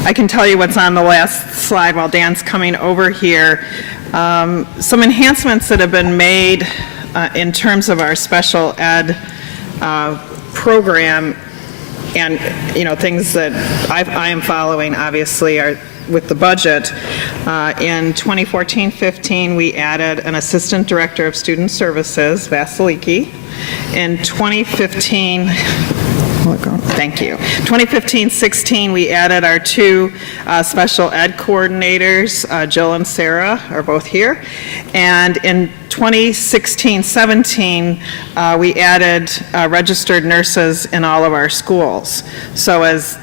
I can tell you what's on the last slide while Dan's coming over here. Some enhancements that have been made in terms of our special ed program, and things that I am following obviously are with the budget. In 2014-15, we added an assistant director of student services, Vasiliki. In 2015-16, we added our two special ed coordinators, Jill and Sarah are both here. And in 2016-17, we added registered nurses in all of our schools. So as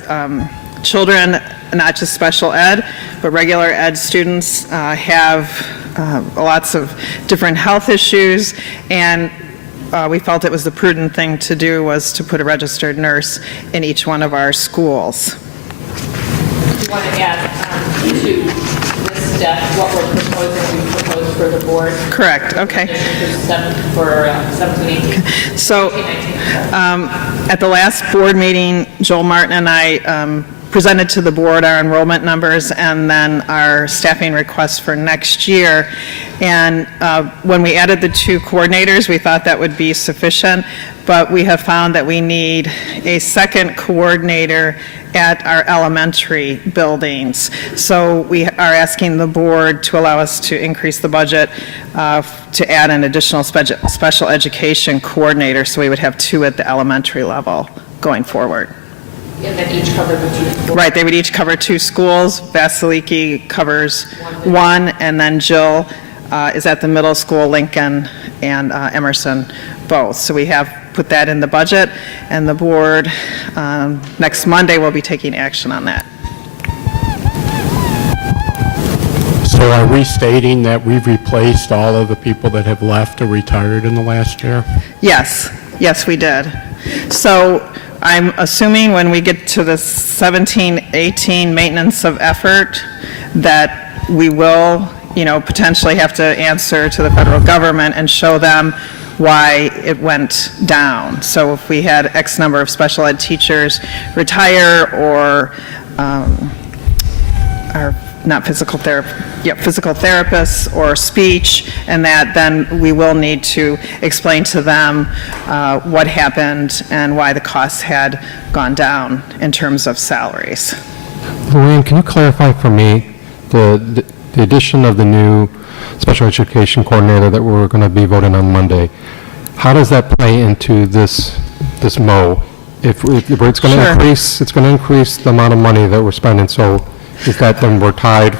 children, not just special ed, but regular ed students have lots of different health issues, and we felt it was the prudent thing to do was to put a registered nurse in each one of our schools. You want to add to this step what we're proposing, we proposed for the board? Correct, okay. For 17-18. So at the last board meeting, Joel Martin and I presented to the board our enrollment numbers and then our staffing requests for next year. And when we added the two coordinators, we thought that would be sufficient, but we have found that we need a second coordinator at our elementary buildings. So we are asking the board to allow us to increase the budget to add an additional special education coordinator, so we would have two at the elementary level going forward. And then each cover the two schools? Right, they would each cover two schools. Vasiliki covers one, and then Jill is at the middle school, Lincoln and Emerson both. So we have put that in the budget, and the board next Monday will be taking action on that. So are we stating that we've replaced all of the people that have left or retired in the last year? Yes, we did. So I'm assuming when we get to the 17-18 maintenance of effort that we will, potentially have to answer to the federal government and show them why it went down. So if we had X number of special ed teachers retire or are not physical therapists or speech, and that then we will need to explain to them what happened and why the costs had gone down in terms of salaries. Lorraine, can you clarify for me the addition of the new special education coordinator that we're going to be voting on Monday? How does that play into this MO? If it's going to increase, it's going to increase the amount of money that we're spending. So is that then we're tied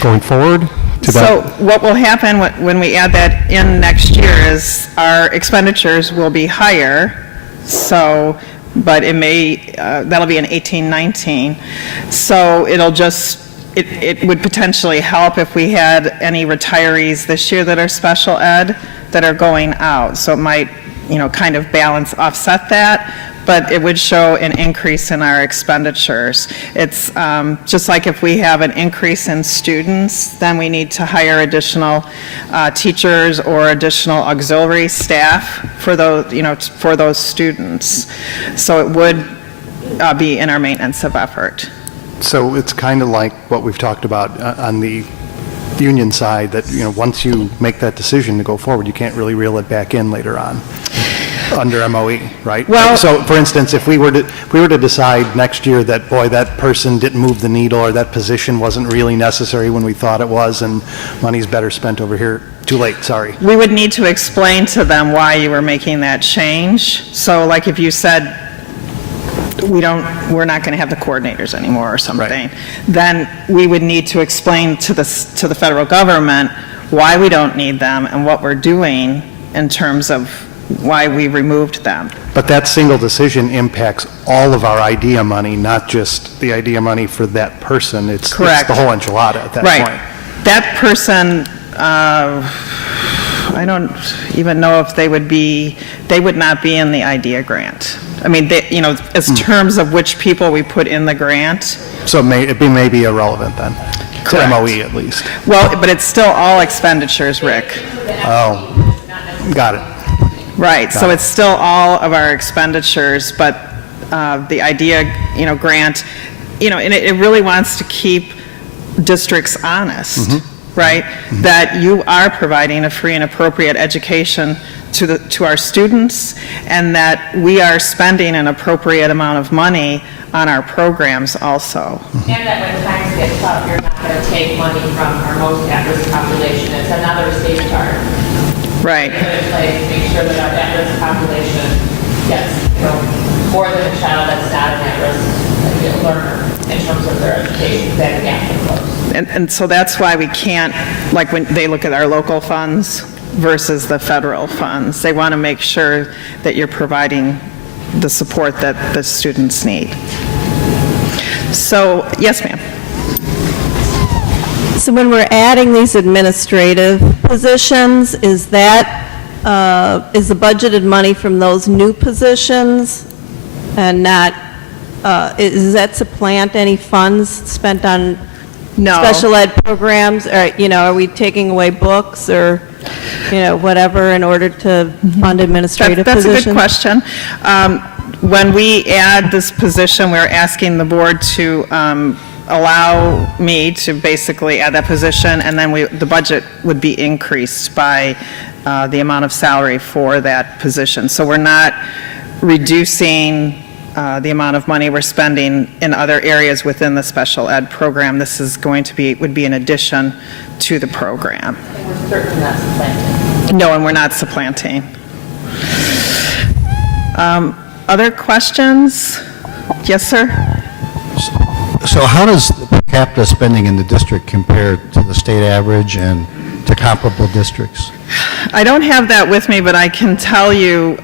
going forward to that? So what will happen when we add that in next year is our expenditures will be higher. So, but it may, that'll be in 18-19. So it'll just it would potentially help if we had any retirees this year that are special ed that are going out. So it might, kind of balance, offset that, but it would show an increase in our expenditures. It's just like if we have an increase in students, then we need to hire additional teachers or additional auxiliary staff for those, for those students. So it would be in our maintenance of effort. So it's kind of like what we've talked about on the union side, that, once you make that decision to go forward, you can't really reel it back in later on under MOE, right? Well, so for instance, if we were to decide next year that, boy, that person didn't move the needle, or that position wasn't really necessary when we thought it was, and money's better spent over here, too late, sorry. we would need to explain to them why you were making that change. So like if you said, we're not going to have the coordinators anymore or something, then we would need to explain to the federal government why we don't need them and what we're doing in terms of why we removed them. But that single decision impacts all of our IDEA money, not just the IDEA money for that person. It's the whole enchilada at that point. That person, I don't even know if they would not be in the IDEA grant. I mean, as terms of which people we put in the grant. So it may be irrelevant then, to MOE at least. Well, but it's still all expenditures, Rick. Oh, got it. Right, so it's still all of our expenditures, but the IDEA, grant, and it really wants to keep districts honest, right? That you are providing a free and appropriate education to our students, and that we are spending an appropriate amount of money on our programs also. And that when times get tough, you're not going to take money from our most at-risk population. It's another safeguard. Right. Put in place to make sure that our at-risk population gets, more than a child that's not an at-risk learner in terms of their education, that gap can close. And so that's why we can't, like when they look at our local funds versus the federal funds, they want to make sure that you're providing the support that the students need. So, yes, ma'am. So when we're adding these administrative positions, is that, is the budgeted money from those new positions and not, does that supplant any funds spent on special ed programs? Or, are we taking away books or, whatever in order to fund administrative positions? That's a good question. When we add this position, we're asking the board to allow me to basically add that position, and then the budget would be increased by the amount of salary for that position. So we're not reducing the amount of money we're spending in other areas within the special ed program. This is would be an addition to the program. And we're certainly not supplanting. No, and we're not supplanting. Other questions? Yes, sir? So how does the per capita spending in the district compare to the state average and to comparable districts? I don't have that with me, but I can tell you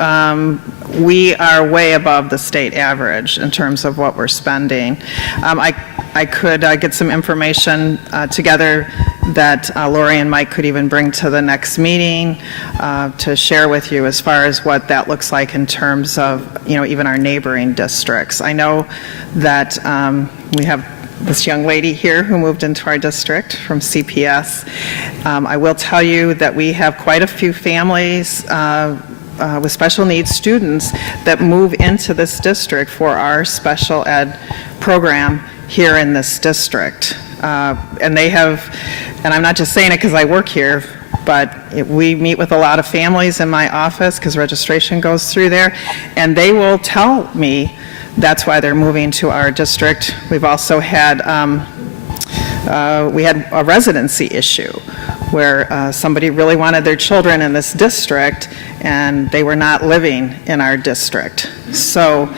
we are way above the state average in terms of what we're spending. I could get some information together that Lori and Mike could even bring to the next meeting to share with you as far as what that looks like in terms of, even our neighboring districts. I know that we have this young lady here who moved into our district from CPS. I will tell you that we have quite a few families with special needs students that move into this district for our special ed program here in this district. And they have, and I'm not just saying it because I work here, but we meet with a lot of families in my office because registration goes through there, and they will tell me that's why they're moving to our district. We've also had, we had a residency issue where somebody really wanted their children in this district and they were not living in our district. So,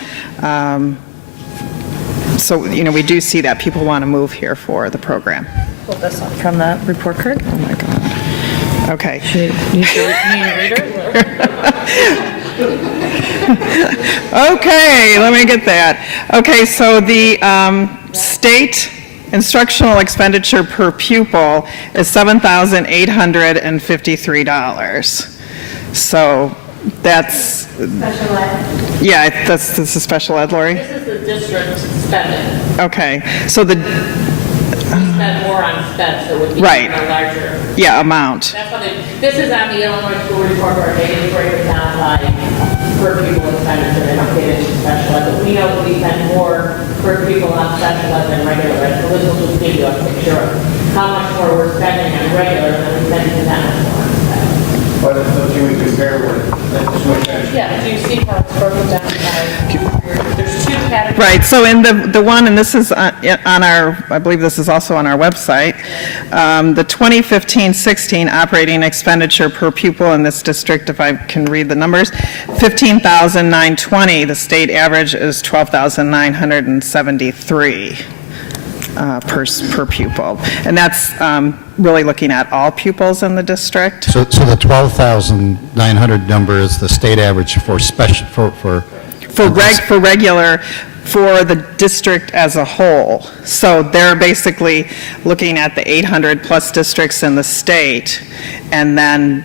we do see that people want to move here for the program. Pull this up from the report card. Oh my God. Okay. Need to read it? Okay, let me get that. Okay, so the state instructional expenditure per pupil is $7,853. So that's... Special ed. Yeah, this is special ed, Lori? This is the district spending. Okay, so the... We spend more on SPED, so it would be Right. a larger. Yeah, amount. That's what this is on the Illinois School Report Card. They didn't break it down by per pupil expenditure. They don't get into special ed, but we know that we spend more per pupil on special ed than regular ed. So this will just give you a picture of how much more we're spending on regular than we're spending that much more on SPED. But can we compare with, Yeah, do you see how it's broken down by, there's two categories. Right, so in the one, and this is on our, I believe this is also on our website, the 2015-16 operating expenditure per pupil in this district, if I can read the numbers, $15,920. The state average is $12,973 per pupil. And that's really looking at all pupils in the district. So the 12,900 number is the state average for special, for regular, for the district as a whole. So they're basically looking at the 800-plus districts in the state, and then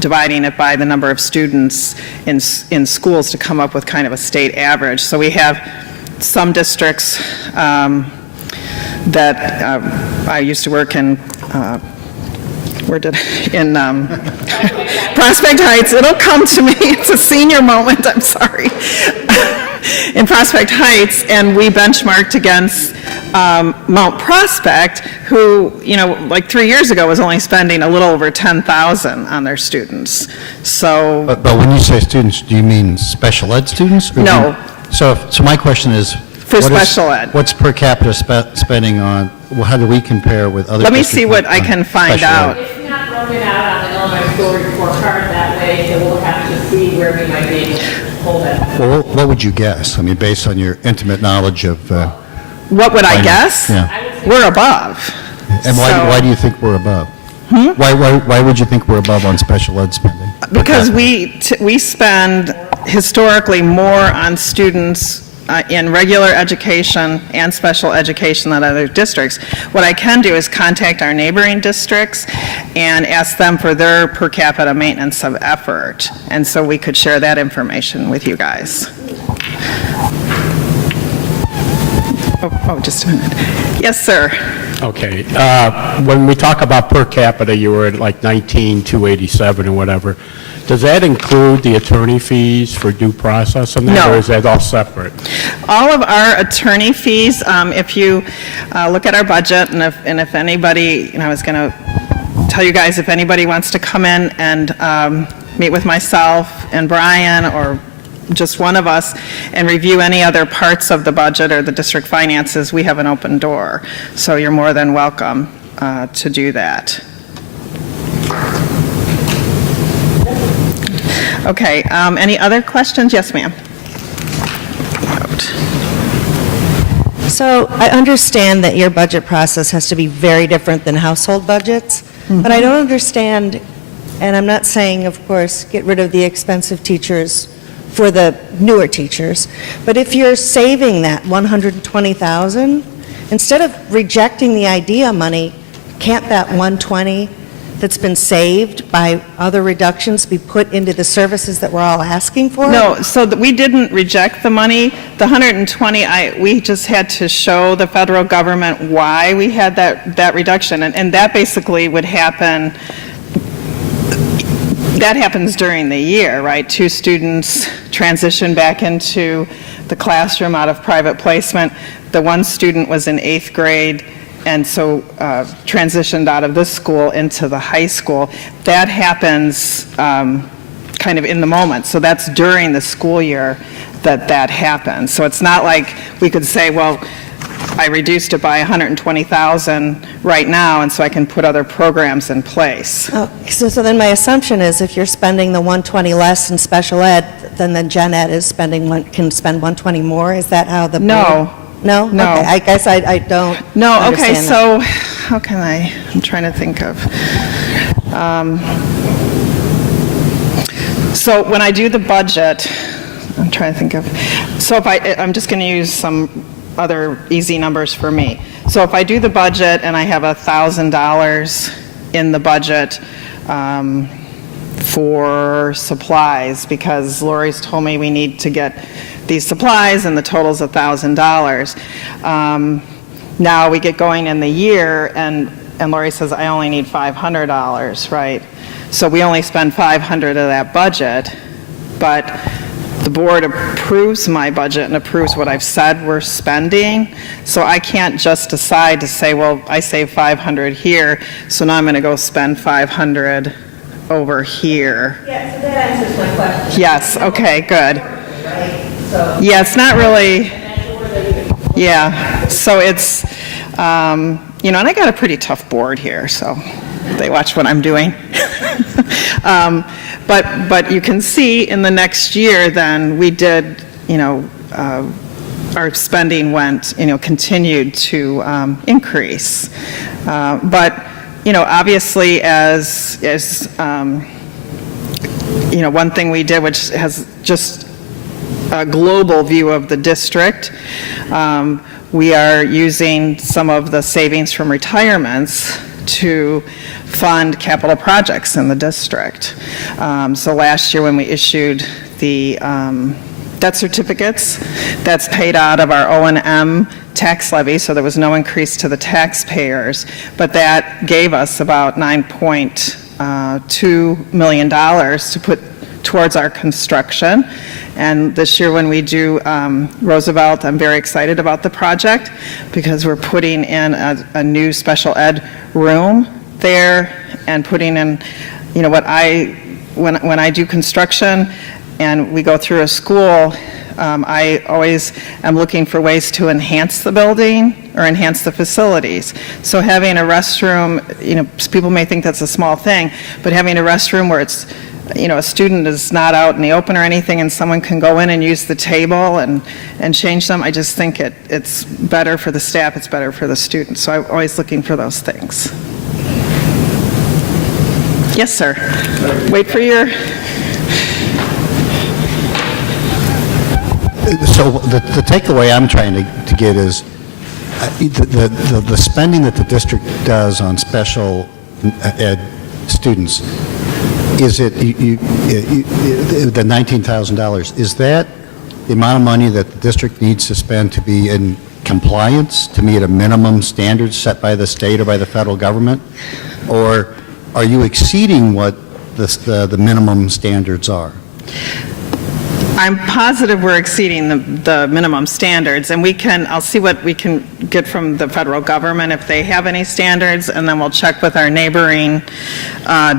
dividing it by the number of students in schools to come up with kind of a state average. So we have some districts that I used to work in, Prospect Heights. It'll come to me. It's a senior moment, I'm sorry. In Prospect Heights, and we benchmarked against Mount Prospect, who, like 3 years ago was only spending a little over $10,000 on their students. So... But when you say students, do you mean special ed students? Or No. So my question is... For special ed. What's per capita spending on, well, how do we compare with other Let me districts see what on I can find special ed? out. It's not broken out on the Illinois School Report Card that way, so we'll have to see where we might be able to pull that. Well, what would you guess? I mean, based on your intimate knowledge of... What would I finance? guess? Yeah. We're above. And why do you think we're above? Why would you think we're above on special ed spending? Because we spend historically more on students in regular education and special education than other districts. What I can do is contact our neighboring districts and ask them for their per capita maintenance of effort. And so we could share that information with you guys. Oh, just a minute. Yes, sir. Okay, when we talk about per capita, you were at like 19,287 or whatever. Does that include the attorney fees for due process and that, No. or is that all separate? All of our attorney fees, if you look at our budget, and if anybody, I was going to tell you guys, if anybody wants to come in and meet with myself and Brian, or just one of us, and review any other parts of the budget or the district finances, we have an open door. So you're more than welcome to do that. Okay, any other questions? Yes, ma'am. So I understand that your budget process has to be very different than household budgets, but I don't understand, and I'm not saying, of course, get rid of the expensive teachers for the newer teachers, but if you're saving that $120,000, instead of rejecting the IDEA money, can't that $120,000 that's been saved by other reductions be put into the services that we're all asking for? No, so we didn't reject the money. The 120, we just had to show the federal government why we had that reduction, and that basically would happen, that happens during the year, right? 2 students transition back into the classroom out of private placement. The one student was in 8th grade, and so transitioned out of this school into the high school. That happens kind of in the moment. So that's during the school year that happens. So it's not like we could say, well, I reduced it by $120,000 right now, and so I can put other programs in place. Oh, so then my assumption is if you're spending the $120 less in special ed, then the gen ed is can spend $120 more? Is that how the... No. No? No. Okay, I guess I don't No, okay, understand so how can I'm trying to think of. So when I do the budget, I'm trying to think of, so if I'm just going to use some other easy numbers for me. So if I do the budget and I have $1,000 in the budget for supplies, because Lori's told me we need to get these supplies and the total's $1,000. Now we get going in the year and Lori says, I only need $500, right? So we only spend $500 of that budget, but the board approves my budget and approves what I've said we're spending. So I can't just decide to say, well, I save $500 here, so now I'm going to go spend $500 over here. Yeah, so that answers my question. Yes, okay, good. Right? So. Yeah, it's not really, yeah, so it's, you know, and I got a pretty tough board here, so they watch what I'm doing. But you can see in the next year then we did, you know, our spending went, you know, continued to increase. But, you know, obviously as you know, one thing we did, which has just a global view of the district, we are using some of the savings from retirements to fund capital projects in the district. So last year when we issued the debt certificates, that's paid out of our O&M tax levy, so there was no increase to the taxpayers, but that gave us about $9.2 million to put towards our construction. And this year when we do Roosevelt, I'm very excited about the project because we're putting in a new special ed room there and putting in, you know, when I do construction and we go through a school, I always am looking for ways to enhance the building or enhance the facilities. So having a restroom, you know, people may think that's a small thing, but having a restroom where it's, you know, a student is not out in the open or anything and someone can go in and use the table and change them, I just think it's better for the staff, it's better for the students. So I'm always looking for those things. Yes, sir. Wait for your... So the takeaway I'm trying to get is the spending that the district does on special ed students, is it the $19,000, is that the amount of money that the district needs to spend to be in compliance, to meet a minimum standard set by the state or by the federal government? Or are you exceeding what the minimum standards are? I'm positive we're exceeding the minimum standards, and I'll see what we can get from the federal government if they have any standards, and then we'll check with our neighboring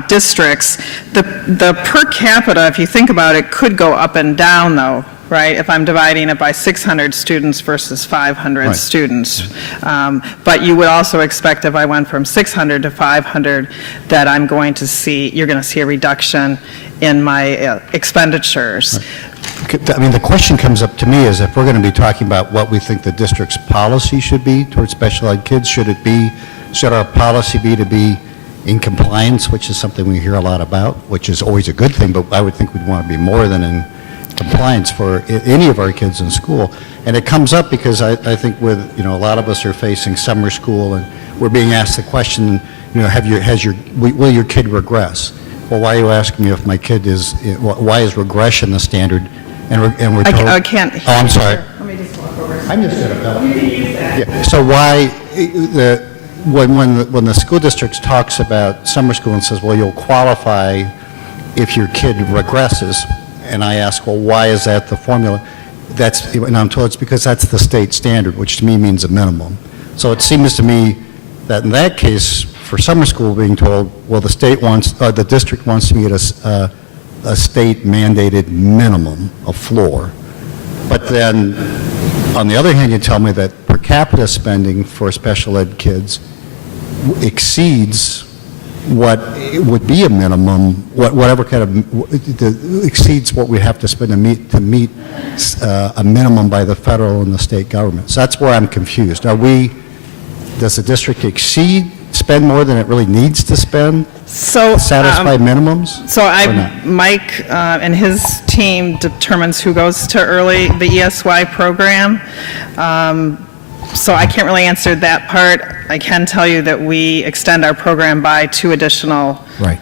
districts. The per capita, if you think about it, could go up and down though, right? If I'm dividing it by 600 students versus 500 students. But you would also expect if I went from 600 to 500 that you're going to see a reduction in my expenditures. I mean, the question comes up to me is if we're going to be talking about what we think the district's policy should be towards special ed kids, should our policy be to be in compliance, which is something we hear a lot about, which is always a good thing, but I would think we'd want to be more than in compliance for any of our kids in school. And it comes up because I think with, you know, a lot of us are facing summer school and we're being asked the question, you know, will your kid regress? Well, why are you asking me if my kid why is regression the standard? And we're told, I can't hear. Oh, I'm sorry. Let me just walk over. I'm just going to tell you. can use that. Yeah. So why, when the school district talks about summer school and says, well, you'll qualify if your kid regresses, and I ask, well, why is that the formula? And I'm told it's because that's the state standard, which to me means a minimum. So it seems to me that in that case, for summer school being told, well, the district wants to meet a state mandated minimum, a floor. But then, on the other hand, you tell me that per capita spending for special ed kids exceeds what would be a minimum, whatever kind of, exceeds what we have to spend to meet a minimum by the federal and the state government. So that's where I'm confused. Does the district spend more than it really needs to spend to satisfy minimums? So Mike and his team determines who goes to the ESY program. So I can't really answer that part. I can tell you that we extend our program by 2 additional Right.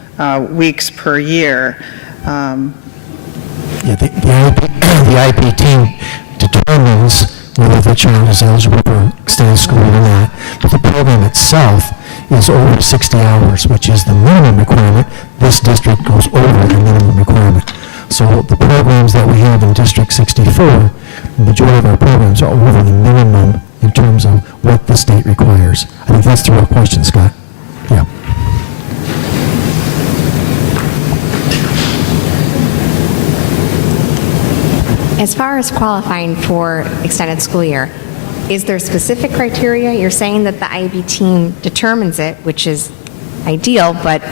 weeks per year. Yeah, the IP team determines whether the child is eligible for extended school or not. But the program itself is over 60 hours, which is the minimum requirement. This district goes over the minimum requirement. So the programs that we have in District 64, the majority of our programs are over the minimum in terms of what the state requires. I think that's the real question, Scott. Yeah. As far as qualifying for extended school year, is there specific criteria? You're saying that the IEP team determines it, which is ideal, but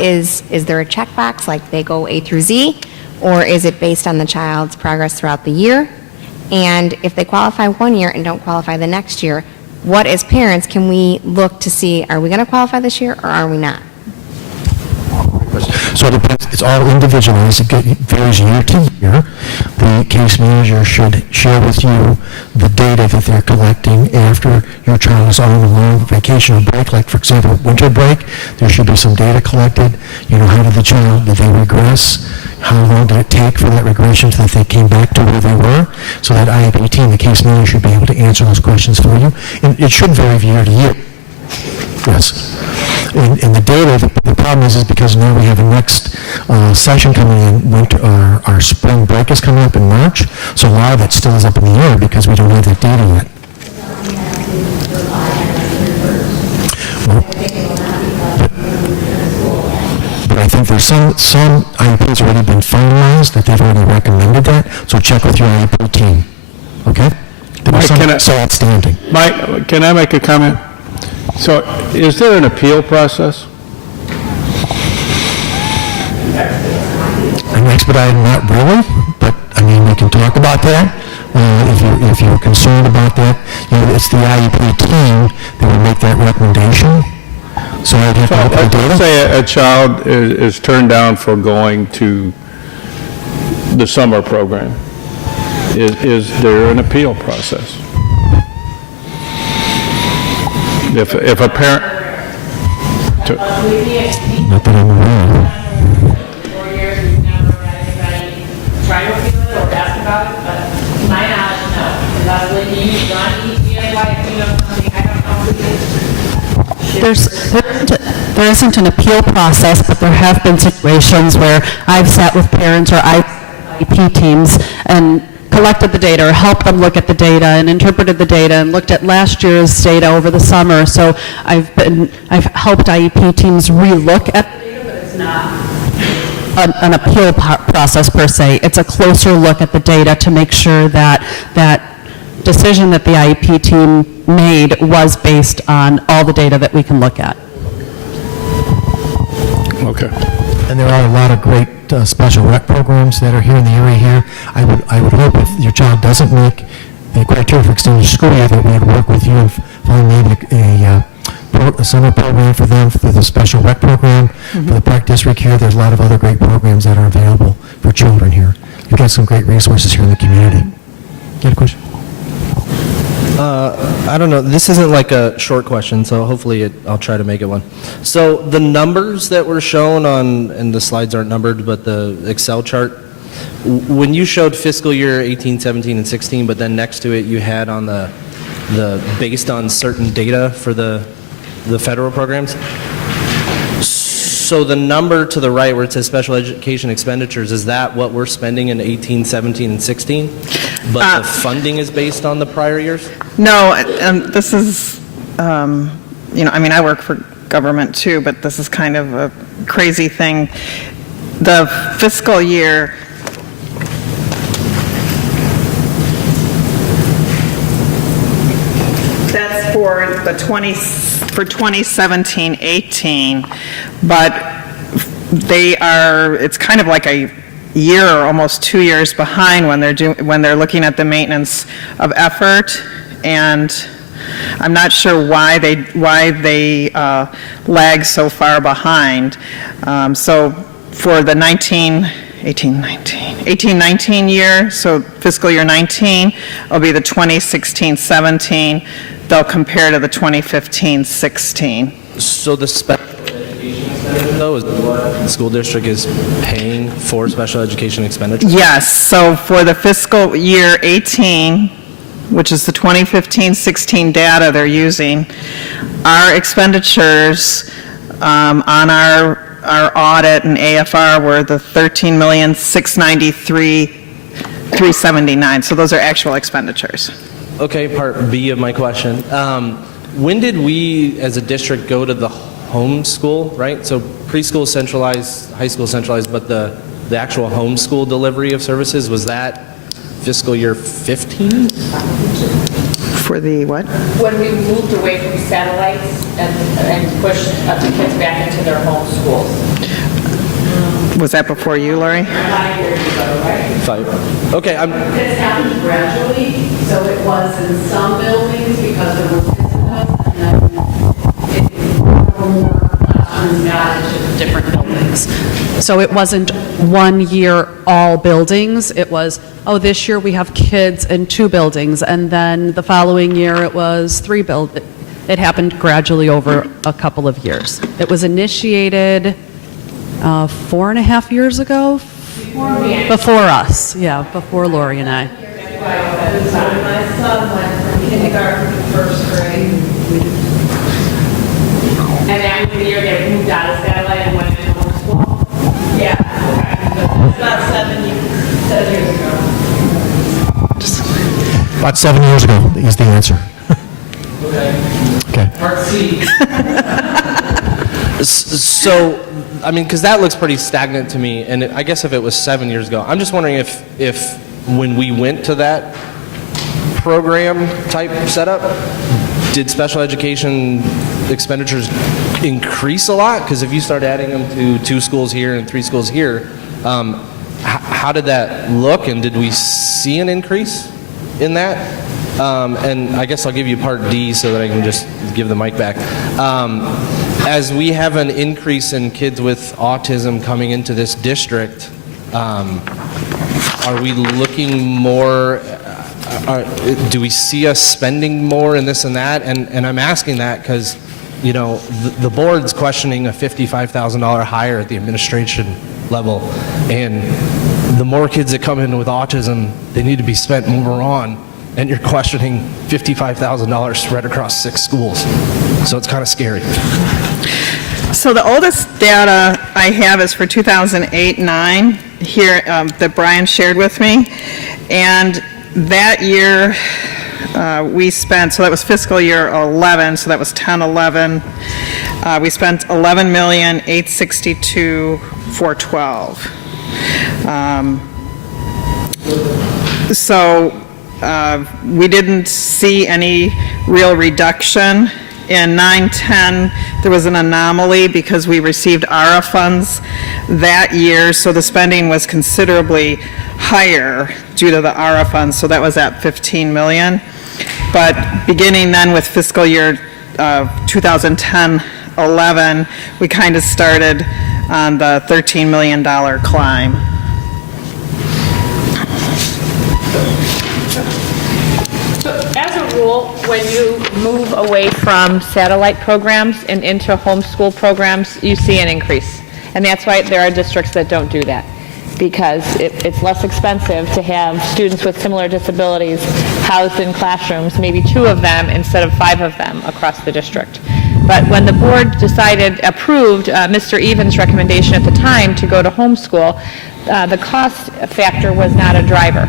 is there a checkbox, like they go A through Z, or is it based on the child's progress throughout the year? And if they qualify one year and don't qualify the next year, what as parents can we look to see, are we going to qualify this year or are we not? So it depends, it's all individualized, it varies year to year. The case manager should share with you the data that they're collecting after your child is on a long vacation or break, like for example, winter break, there should be some data collected. You know, how did they regress? How long did it take for that regression so that they came back to where they were? So that IEP team, the case manager, should be able to answer those questions for you. And it should vary year to year. Yes. And the data, the problem is because now we have a next session coming in, our spring break is coming up in March, so a lot of it still is up in the air because we don't have that data yet. Well, but I think there's some IEPs already been finalized, that they've already recommended that, so check with your IEP team, okay? There was some so outstanding. Mike, can I make a comment? So is there an appeal process? I'm expedited, not really, but I mean, we can talk about that. If you're concerned about that, you know, it's the IEP team that will make that recommendation. So I'd have to look at the data. Let's say a child is turned down for going to the summer program. Is there an appeal process? If a parent... Not that I'm aware of. 4 years, we've never had anybody try to appeal it or ask about it, but to my knowledge, no. And that's when you run ETSY, if you know something, I don't know who There isn't an appeal process, but there have been situations where I've sat with parents or IEP teams and collected the data or helped them look at the data and interpreted the data and looked at last year's data over the summer. So I've helped IEP teams relook at the data, but it's not an appeal process per se. It's a closer look at the data to make sure that that decision that the IEP team made was based on all the data that we can look at. Okay. And there are a lot of great special rec programs that are here in the area here. I would hope if your child doesn't make the criteria for extended school year, that we would work with you and find maybe a summer program for them through the special rec program. For the Park District here, there's a lot of other great programs that are available for children here. We've got some great resources here in the community. You had a question? I don't know. This isn't like a short question, so hopefully I'll try to make it one. So the numbers that were shown on, and the slides aren't numbered, but the Excel chart, when you showed fiscal year 18, 17, and 16, but then next to it you had on the based on certain data for the federal programs. So the number to the right where it says special education expenditures, is that what we're spending in 18, 17, and 16? But the funding is based on the prior years? No, this is, you know, I mean, I work for government too, but this is kind of a crazy thing. The fiscal year, that's for the 2017-18, but it's kind of like a year or almost 2 years behind when they're looking at the maintenance of effort, and I'm not sure why they lag so far behind. So for the 19 18-19 year, so fiscal year 19 will be the 2016-17. They'll compare to the 2015-16. So the special education expenditure, though, is what the school district is paying for special education expenditures? Yes, so for the fiscal year 18, which is the 2015-16 data they're using, our expenditures on our audit and AFR were the $13,693,379. So those are actual expenditures. Okay, part B of my question. When did we, as a district, go to the homeschool, right? So preschool centralized, high school centralized, but the actual homeschool delivery of services, was that fiscal year 15? For the what? When we moved away from satellites and pushed the kids back into their home schools. Was that before you, Lori? 5 years ago, right? 5. Okay, This happened gradually, so it was in some buildings because there were visitors, and then more classrooms got into different buildings. So it wasn't 1 year all buildings, it was, oh, this year we have kids in 2 buildings, and then the following year it was 3 buildings. It happened gradually over a couple of years. It was initiated 4.5 years ago? Before us, yeah, before Lori and I. My son went from kindergarten to first grade. And that was the year they moved out of satellite and went into homeschool? Yeah. About 7 years ago. About 7 years ago is the answer. Okay. Part C. So, I mean, because that looks pretty stagnant to me, and I guess if it was 7 years ago, I'm just wondering if when we went to that program type setup, did special education expenditures increase a lot? Because if you start adding them to 2 schools here and 3 schools here, how did that look, and did we see an increase in that? And I guess I'll give you part D so that I can just give the mic back. As we have an increase in kids with autism coming into this district, are we looking more, do we see us spending more in this and that? And I'm asking that because, you know, the board's questioning a $55,000 hire at the administration level, and the more kids that come in with autism, they need to be spent more on, and you're questioning $55,000 spread across 6 schools. So it's kind of scary. So the oldest data I have is for 2008-9 here that Brian shared with me. And that year we spent, so that was fiscal year 11, so that was 10-11. We spent $11,862,412. So we didn't see any real reduction. In 9-10, there was an anomaly because we received ARA funds that year, so the spending was considerably higher due to the ARA funds, so that was at $15 million. But beginning then with fiscal year 2010-11, we kind of started on the $13 million climb. As a rule, when you move away from satellite programs and into homeschool programs, you see an increase. And that's why there are districts that don't do that, because it's less expensive to have students with similar disabilities housed in classrooms, maybe 2 of them instead of 5 of them across the district. But when the board approved Mr. Evans' recommendation at the time to go to homeschool, the cost factor was not a driver.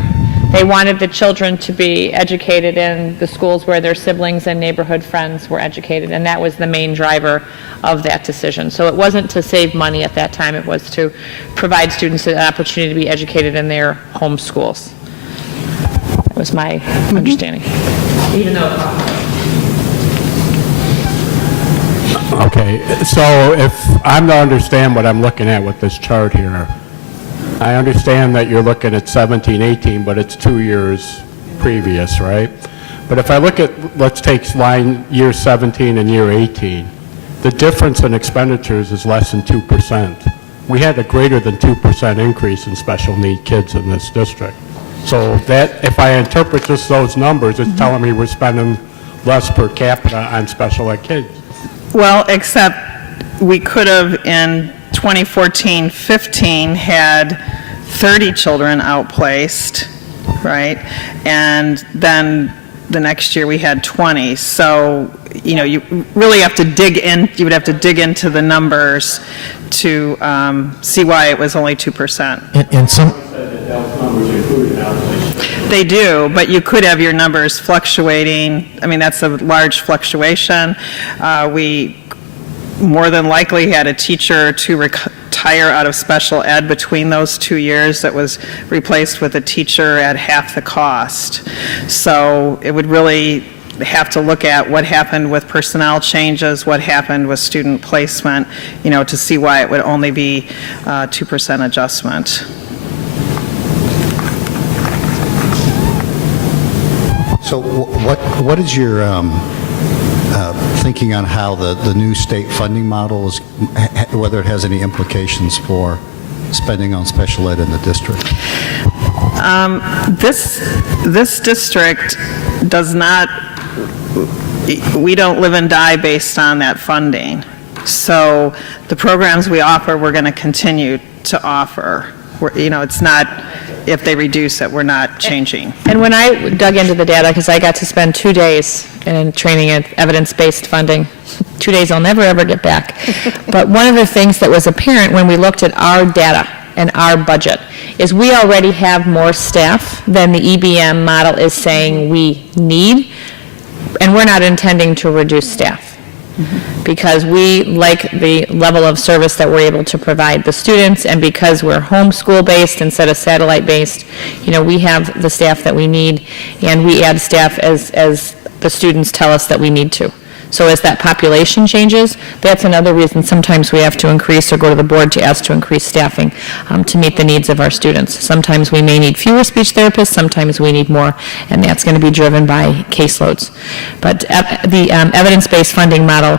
They wanted the children to be educated in the schools where their siblings and neighborhood friends were educated, and that was the main driver of that decision. So it wasn't to save money at that time, it was to provide students an opportunity to be educated in their home schools. That was my understanding. Even though Okay, so if I'm to understand what I'm looking at with this chart here, I understand that you're looking at 17, 18, but it's 2 years previous, right? But if I look at, let's take line year 17 and year 18, the difference in expenditures is less than 2%. we had a greater than 2% increase in special need kids in this district. So that, if I interpret just those numbers, it's telling me we're spending less per capita on special ed kids. Well, except we could have in 2014-15 had 30 children outplaced, right? And then the next year we had 20. So, you know, you really have to dig in, you would have to dig into the numbers to see why it was only 2%. And some, They do, but you could have your numbers fluctuating. I mean, that's a large fluctuation. We more than likely had a teacher to retire out of special ed between those 2 years that was replaced with a teacher at half the cost. So it would really have to look at what happened with personnel changes, what happened with student placement, you know, to see why it would only be 2% adjustment. So what is your thinking on how the new state funding model is, whether it has any implications for spending on special ed in the district? This district does not, we don't live and die based on that funding. So the programs we offer, we're going to continue to offer. You know, it's not, if they reduce it, we're not changing. And when I dug into the data, because I got to spend 2 days in training in evidence-based funding, 2 days I'll never, ever get back. But one of the things that was apparent when we looked at our data and our budget is we already have more staff than the EBM model is saying we need, and we're not intending to reduce staff. Because we like the level of service that we're able to provide the students, and because we're homeschool-based instead of satellite-based, you know, we have the staff that we need, and we add staff as the students tell us that we need to. So as that population changes, that's another reason sometimes we have to increase or go to the board to ask to increase staffing to meet the needs of our students. Sometimes we may need fewer speech therapists, sometimes we need more, and that's going to be driven by caseloads. But the evidence-based funding model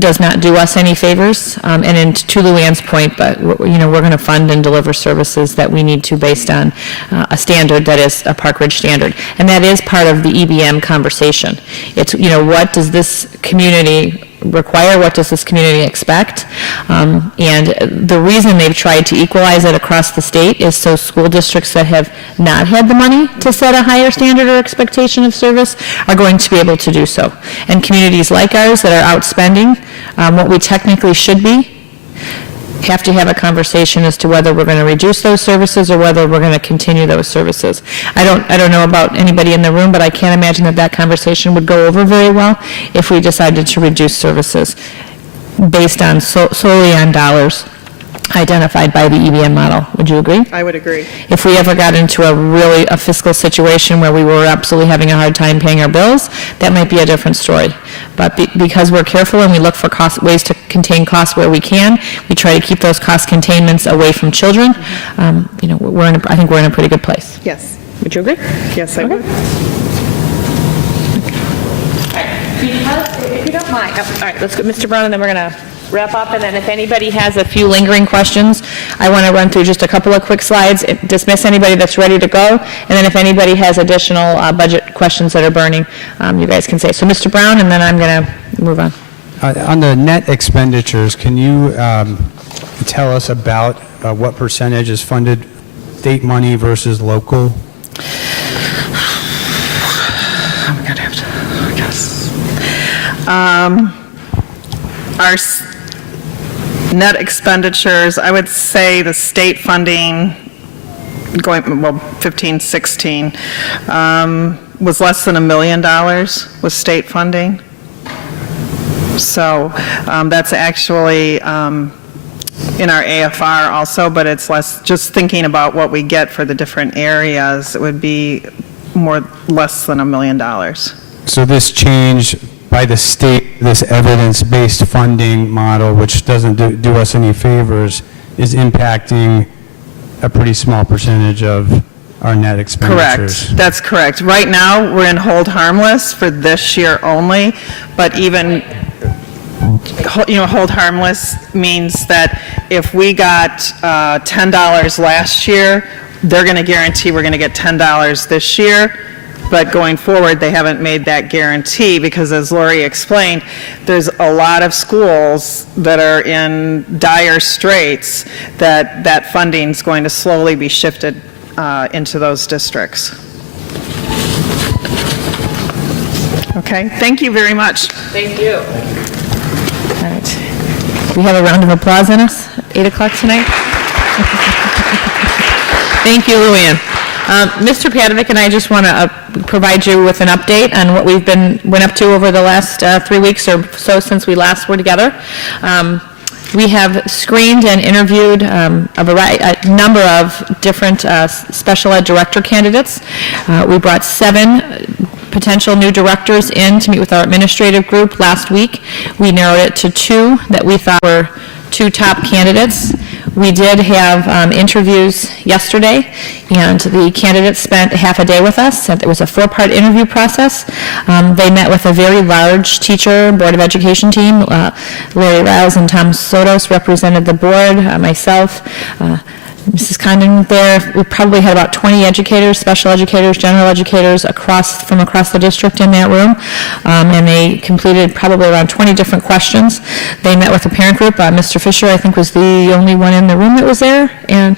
does not do us any favors, and to Luann's point, but you know, we're going to fund and deliver services that we need to based on a standard that is a Park Ridge standard, and that is part of the EBM conversation. It's, you know, what does this community require, what does this community expect? And the reason they've tried to equalize it across the state is so school districts that have not had the money to set a higher standard or expectation of service are going to be able to do so. And communities like ours that are outspending what we technically should be have to have a conversation as to whether we're going to reduce those services or whether we're going to continue those services. I don't know about anybody in the room, but I can't imagine that conversation would go over very well if we decided to reduce services based on solely on dollars identified by the EBM model. Would you agree? I would agree. If we ever got into a fiscal situation where we were absolutely having a hard time paying our bills, that might be a different story. But because we're careful and we look for ways to contain costs where we can, we try to keep those cost containments away from children. You know, I think we're in a pretty good place. Yes. Would you agree? Yes, I would. Because, if you don't mind, all right, let's go, Mr. Brown, and then we're going to wrap up, and then if anybody has a few lingering questions, I want to run through just a couple of quick slides, dismiss anybody that's ready to go, and then if anybody has additional budget questions that are burning, you guys can say. So Mr. Brown, and then I'm going to move on. On the net expenditures, can you tell us about what percentage is funded state money versus local? I'm going to have to, I guess. Our net expenditures, I would say the state funding going, well, 15, 16, was less than $1 million was state funding. So that's actually in our AFR also, but it's less, just thinking about what we get for the different areas, it would be less than $1 million. So this change by the state, this evidence-based funding model, which doesn't do us any favors, is impacting a pretty small percentage of our net expenditures. Correct. That's correct. Right now, we're in hold harmless for this year only, but even hold harmless means that if we got $10 last year, they're going to guarantee we're going to get $10 this year, but going forward, they haven't made that guarantee because, as Lori explained, there's a lot of schools that are in dire straits that funding's going to slowly be shifted into those districts. Okay, thank you very much. Thank you. All right. We have a round of applause in us, 8 o'clock tonight. Thank you, Luann. Mr. Padovic and I just want to provide you with an update on what we've went up to over the last 3 weeks or so since we last were together. We have screened and interviewed a number of different special ed director candidates. We brought 7 potential new directors in to meet with our administrative group last week. We narrowed it to 2 that we thought were 2 top candidates. We did have interviews yesterday, and the candidates spent half a day with us. It was a 4-part interview process. They met with a very large teacher Board of Education team. Larry Riles and Tom Sotos represented the board, myself, Mrs. Condon there. We probably had about 20 educators, special educators, general educators from across the district in that room, and they completed probably around 20 different questions. They met with the parent group. Mr. Fisher, I think, was the only one in the room that was there, and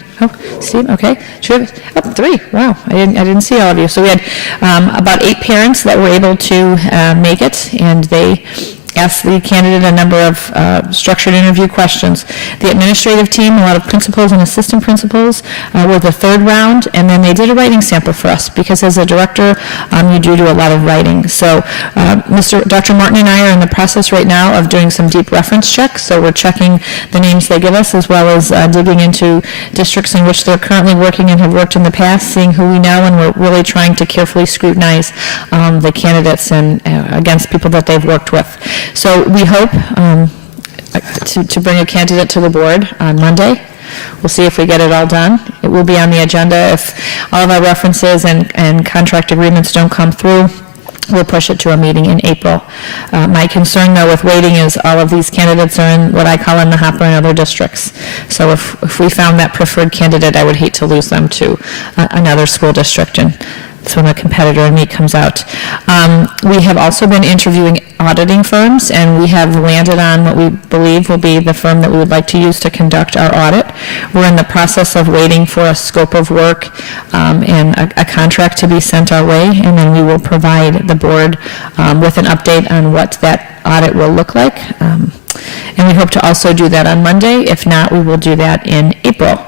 Steve, okay, 3. Wow, I didn't see all of you. So we had about 8 parents that were able to make it, and they asked the candidate a number of structured interview questions. The administrative team, a lot of principals and assistant principals, were the 3rd round, and then they did a writing sample for us, because as a director, you do a lot of writing. So Dr. Martin and I are in the process right now of doing some deep reference checks, so we're checking the names they give us, as well as digging into districts in which they're currently working and have worked in the past, seeing who we know, and we're really trying to carefully scrutinize the candidates and against people that they've worked with. So we hope to bring a candidate to the board on Monday. We'll see if we get it all done. It will be on the agenda. If all of our references and contract agreements don't come through, we'll push it to a meeting in April. My concern, though, with waiting is all of these candidates are in what I call in the hopper in other districts. So if we found that preferred candidate, I would hate to lose them to another school district, and that's when the competitor in me comes out. We have also been interviewing auditing firms, and we have landed on what we believe will be the firm that we would like to use to conduct our audit. We're in the process of waiting for a scope of work and a contract to be sent our way, and then we will provide the board with an update on what that audit will look like. And we hope to also do that on Monday. If not, we will do that in April.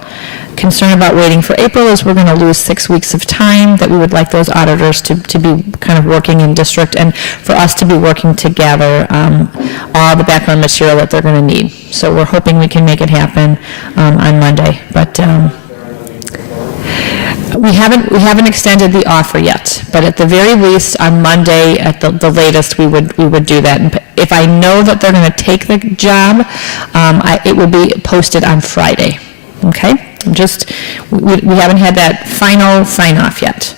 Concern about waiting for April is we're going to lose 6 weeks of time that we would like those auditors to be kind of working in district, and for us to be working to gather all the background material that they're going to need. So we're hoping we can make it happen on Monday, but we haven't extended the offer yet. But at the very least, on Monday, at the latest, we would do that. And if I know that they're going to take the job, it will be posted on Friday. Okay? We haven't had that final sign-off yet,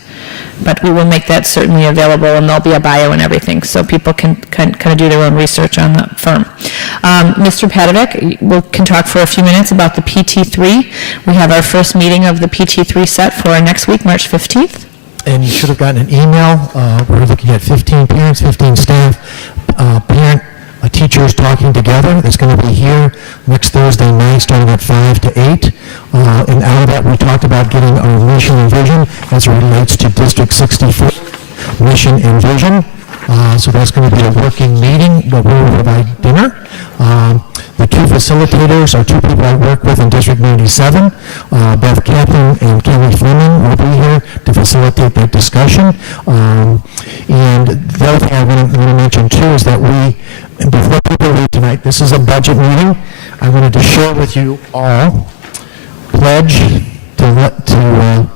but we will make that certainly available, and there'll be a bio and everything, so people can kind of do their own research on the firm. Mr. Padovic can talk for a few minutes about the PT3. We have our first meeting of the PT3 set for next week, March 15th. And you should have gotten an email. We're looking at 15 parents, 15 staff, teachers talking together. That's going to be here next Thursday night, starting at 5 to 8. And out of that, we talked about getting our mission and vision as it relates to District 64 mission and vision. So that's going to be a working meeting, but we will provide dinner. The 2 facilitators are 2 people I work with in District 97. Beth Kaplan and Kelly Fleming will be here to facilitate that discussion. And the other thing I want to mention too is that before people leave tonight, this is a budget meeting. I wanted to share with you all, pledge to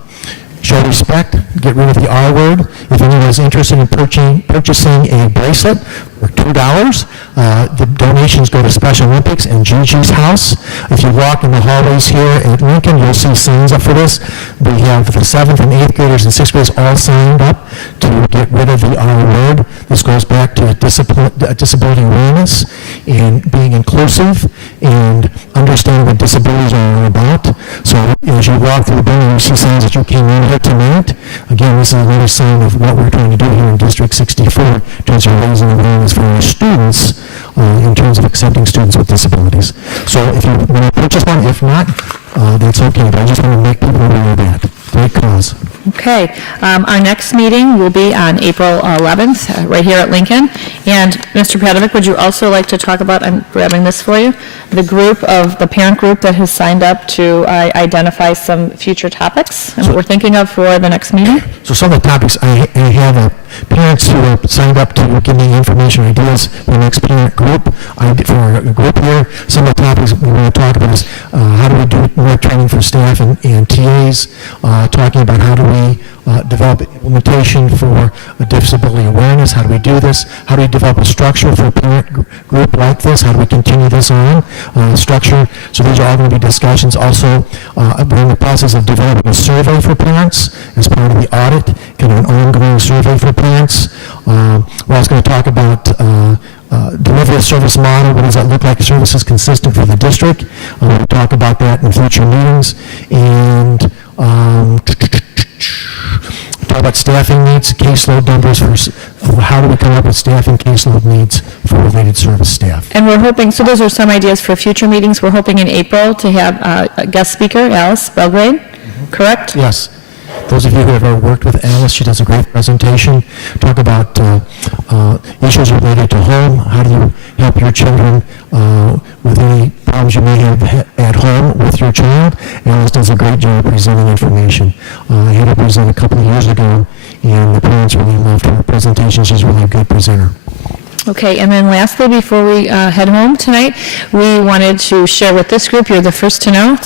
show respect, get rid of the R word. If anyone is interested in purchasing a bracelet, or $2. The donations go to Special Olympics and Gigi's House. If you walk in the hallways here at Lincoln, you'll see signs up for this. We have the 7th and 8th graders and 6th graders all signed up to get rid of the R word. This goes back to disability awareness and being inclusive and understanding what disabilities are all about. So as you walk through the building, you see signs that you came in here tonight. Again, this is another sign of what we're trying to do here in District 64 in terms of raising awareness for our students in terms of accepting students with disabilities. So if you want to purchase one, if not, that's okay. But I just want to make people aware of that. Great cause. Okay, our next meeting will be on April 11th, right here at Lincoln. And Mr. Padovic, would you also like to talk about, I'm grabbing this for you, the parent group that has signed up to identify some future topics and what we're thinking of for the next meeting? So some of the topics, I have parents who have signed up to give me information, ideas for the next parent group. For our group here, some of the topics we want to talk about is how do we do more training for staff and TAs, talking about how do we develop implementation for disability awareness, how do we do this, how do we develop a structure for a parent group like this, how do we continue this on, structure. So these are all going to be discussions. Also, we're in the process of developing a survey for parents as part of the audit, kind of an ongoing survey for parents. We're also going to talk about delivery of service model. What does that look like? Services consistent for the district. We'll talk about that in future meetings. And talk about staffing needs, caseload numbers, for how do we come up with staffing caseload needs for related service staff. And we're hoping, so those are some ideas for future meetings. We're hoping in April to have a guest speaker, Alice Belgrade, correct? Yes. Those of you who have ever worked with Alice, she does a great presentation. Talk about issues related to home. How do you help your children with any problems you may have at home with your child? Alice does a great job presenting information. I had her present a couple of years ago, and the parents really loved her presentation. She's really a good presenter. Okay, and then lastly, before we head home tonight, we wanted to share with this group, you're the first to know,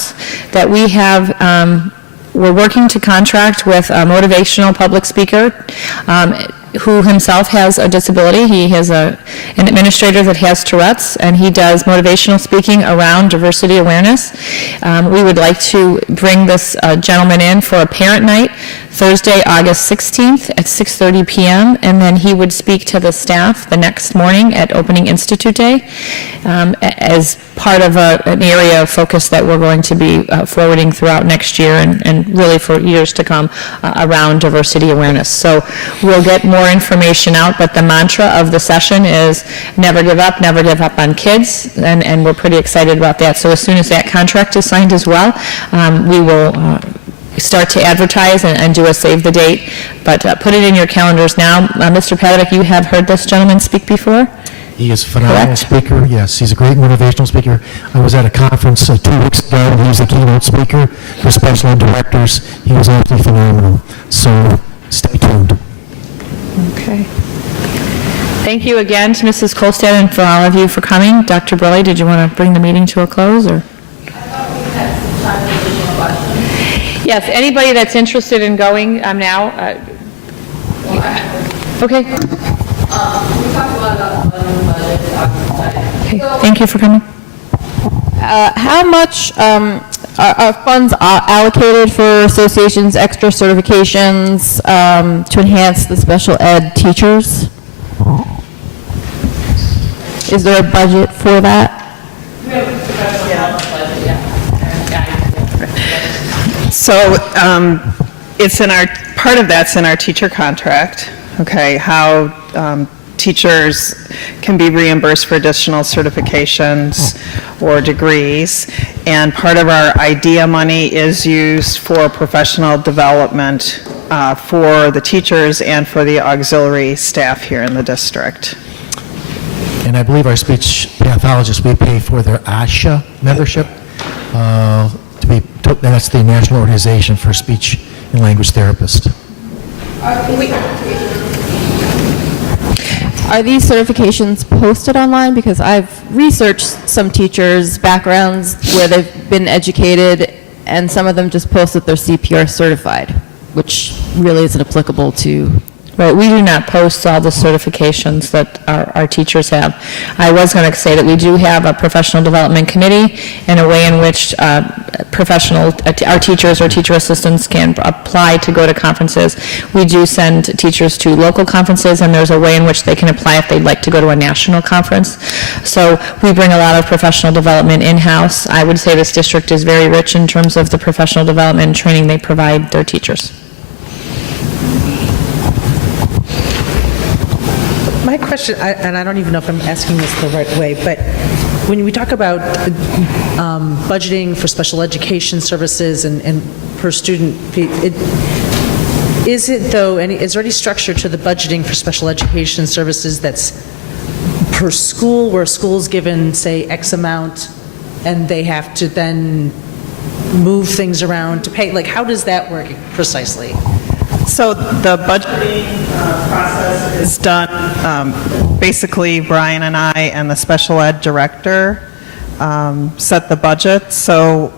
that we have we're working to contract with a motivational public speaker who himself has a disability. He has an administrator that has Tourette's, and he does motivational speaking around diversity awareness. We would like to bring this gentleman in for a parent night Thursday, August 16th at 6:30 p.m., and then he would speak to the staff the next morning at Opening Institute Day as part of an area of focus that we're going to be forwarding throughout next year and really for years to come around diversity awareness. So we'll get more information out, but the mantra of the session is never give up on kids, and we're pretty excited about that. So as soon as that contract is signed as well, we will start to advertise and do a save the date, but put it in your calendars now. Mr. Padovic, you have heard this gentleman speak before? He is a phenomenal speaker. Yes, he's a great motivational speaker. I was at a conference 2 weeks ago, and he was the keynote speaker for special ed directors. He was absolutely phenomenal. So stay tuned. Okay. Thank you again to Mrs. Kolstad and for all of you for coming. Dr. Briley, did you want to bring the meeting to a close, or? Yes, anybody that's interested in going now. Okay. We talked a lot about budget. Okay. Thank you for coming. How much are funds allocated for associations, extra certifications to enhance the special ed teachers? Is there a budget for that? So it's in our, part of that's in our teacher contract, okay, how teachers can be reimbursed for additional certifications or degrees, and part of our IDEA money is used for professional development for the teachers and for the auxiliary staff here in the district. And I believe our speech pathologists, we pay for their ASHA membership. That's the National Organization for Speech and Language Therapists. Are these certifications posted online? Because I've researched some teachers' backgrounds where they've been educated, and some of them just post that they're CPR certified, which really isn't applicable to Right, we do not post all the certifications that our teachers have. I was going to say that we do have a professional development committee and a way in which our teachers or teacher assistants can apply to go to conferences. We do send teachers to local conferences, and there's a way in which they can apply if they'd like to go to a national conference. So we bring a lot of professional development in-house. I would say this district is very rich in terms of the professional development and training they provide their teachers. My question, and I don't even know if I'm asking this the right way, but when we talk about budgeting for special education services and per student, is there any structure to the budgeting for special education services that's per school, where a school's given, say, X amount, and they have to then move things around to pay? Like, how does that work precisely? So the budgeting process is done, basically Brian and I and the special ed director set the budget. So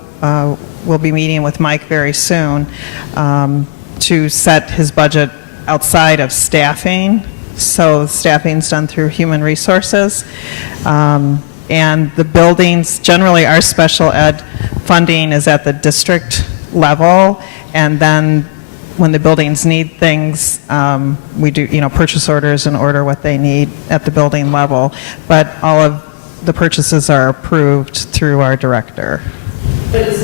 we'll be meeting with Mike very soon to set his budget outside of staffing. So staffing's done through human resources. And the buildings, generally our special ed funding is at the district level, and then when the buildings need things, we do, purchase orders and order what they need at the building level. But all of the purchases are approved through our director. But is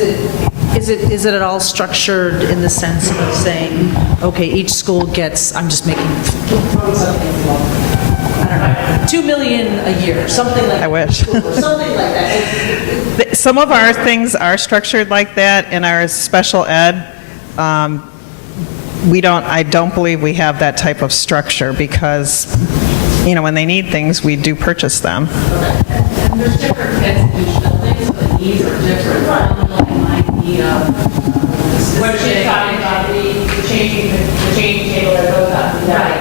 it at all structured in the sense of saying, okay, each school gets, I'm just making, I don't know, $2 million a year, something like that. I wish. Something like that. Some of our things are structured like that. In our special ed, I don't believe we have that type of structure because, when they need things, we do purchase them. And there's different kids in each building, so the needs are different. One might need what she's talking about, the changing table that goes up. Right.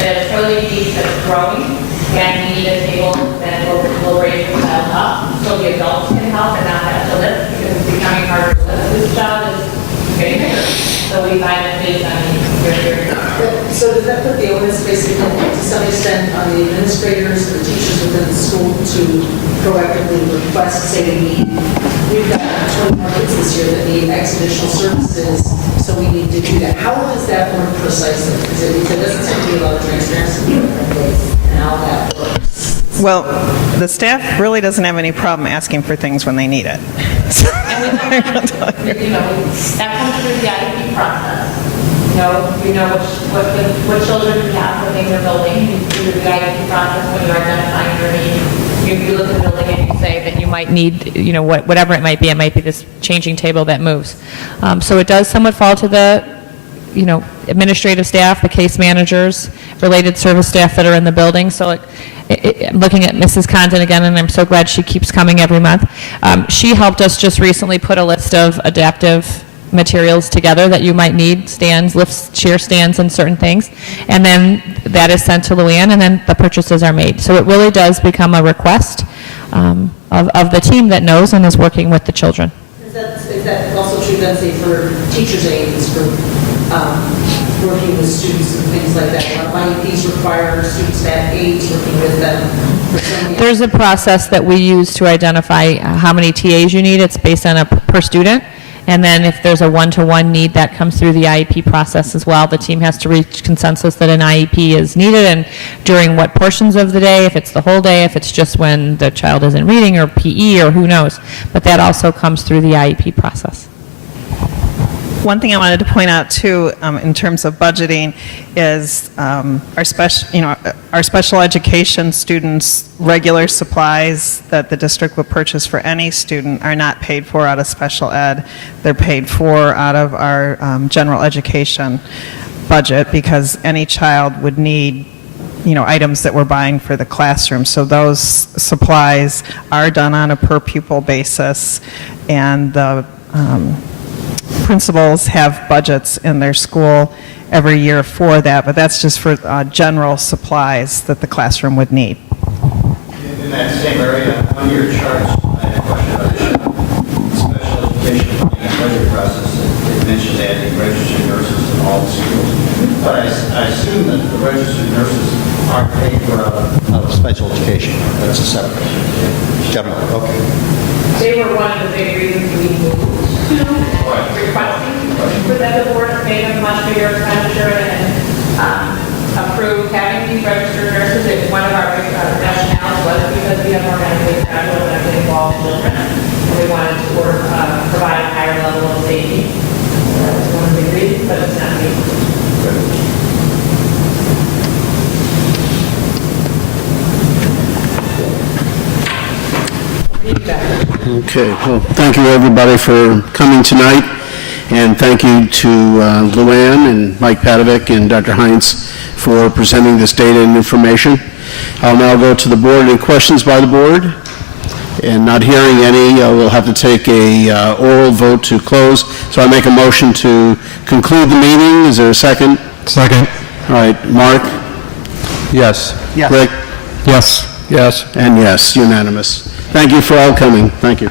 It's really needs that's growing, and we need a table that will raise the child up, so the adults can help and not have to lift, because it's becoming harder to lift. This child is getting bigger. So we find that based on So does that put the onus basically to some extent on the administrators or the teachers within the school to proactively request, say we've got 20 more kids this year that need X additional services, so we need to do that. How does that work precisely? Because it doesn't seem to be a lot of transparency in how that works. Well, the staff really doesn't have any problem asking for things when they need it. that comes through the IEP process. You know what children we have, what things are building. You do the IEP process when you're identifying your need. You look at the building and you say that you might need, whatever it might be. It might be this changing table that moves. So it does somewhat fall to the administrative staff, the case managers, related service staff that are in the building. So I'm looking at Mrs. Condon again, and I'm so glad she keeps coming every month. She helped us just recently put a list of adaptive materials together that you might need, stands, lifts, chair stands, and certain things. And then that is sent to Luann, and then the purchases are made. So it really does become a request of the team that knows and is working with the children. Is that also true then, say, for teachers' aides, for working with students and things like that? Might these require students to have aides working with them? There's a process that we use to identify how many TAs you need. It's based on a per student. And then if there's a one-to-one need, that comes through the IEP process as well. The team has to reach consensus that an IEP is needed, and during what portions of the day, if it's the whole day, if it's just when the child isn't reading or PE or who knows. But that also comes through the IEP process. One thing I wanted to point out too, in terms of budgeting, is our special education students' regular supplies that the district would purchase for any student are not paid for out of special ed. They're paid for out of our general education budget, because any child would need items that we're buying for the classroom. So those supplies are done on a per pupil basis, and the principals have budgets in their school every year for that, but that's just for general supplies that the classroom would need. In that same area, on your charts, I had a question about the special education funding and budget process. It mentioned adding registered nurses in all the schools. But I assume that the registered nurses aren't paid for out of special education. That's a separate general. Okay. They were one of the big reasons we moved to requesting for that the board made a much bigger expenditure and approved having these registered nurses. It's one of our rationales was because we have more medically fragile and medically involved children. And we wanted to provide a higher level of safety. That was one of the reasons, but it's not the Okay, well, thank you, everybody, for coming tonight, and thank you to Luann and Mike Padovic and Dr. Heinz for presenting this data and information. I'll now go to the board. Any questions by the board? And not hearing any, we'll have to take a oral vote to close. So I make a motion to conclude the meeting. Is there a second? Second. All right, Mark? Yes. Yes. Rick? Yes. Yes. And yes, unanimous. Thank you for all coming. Thank you.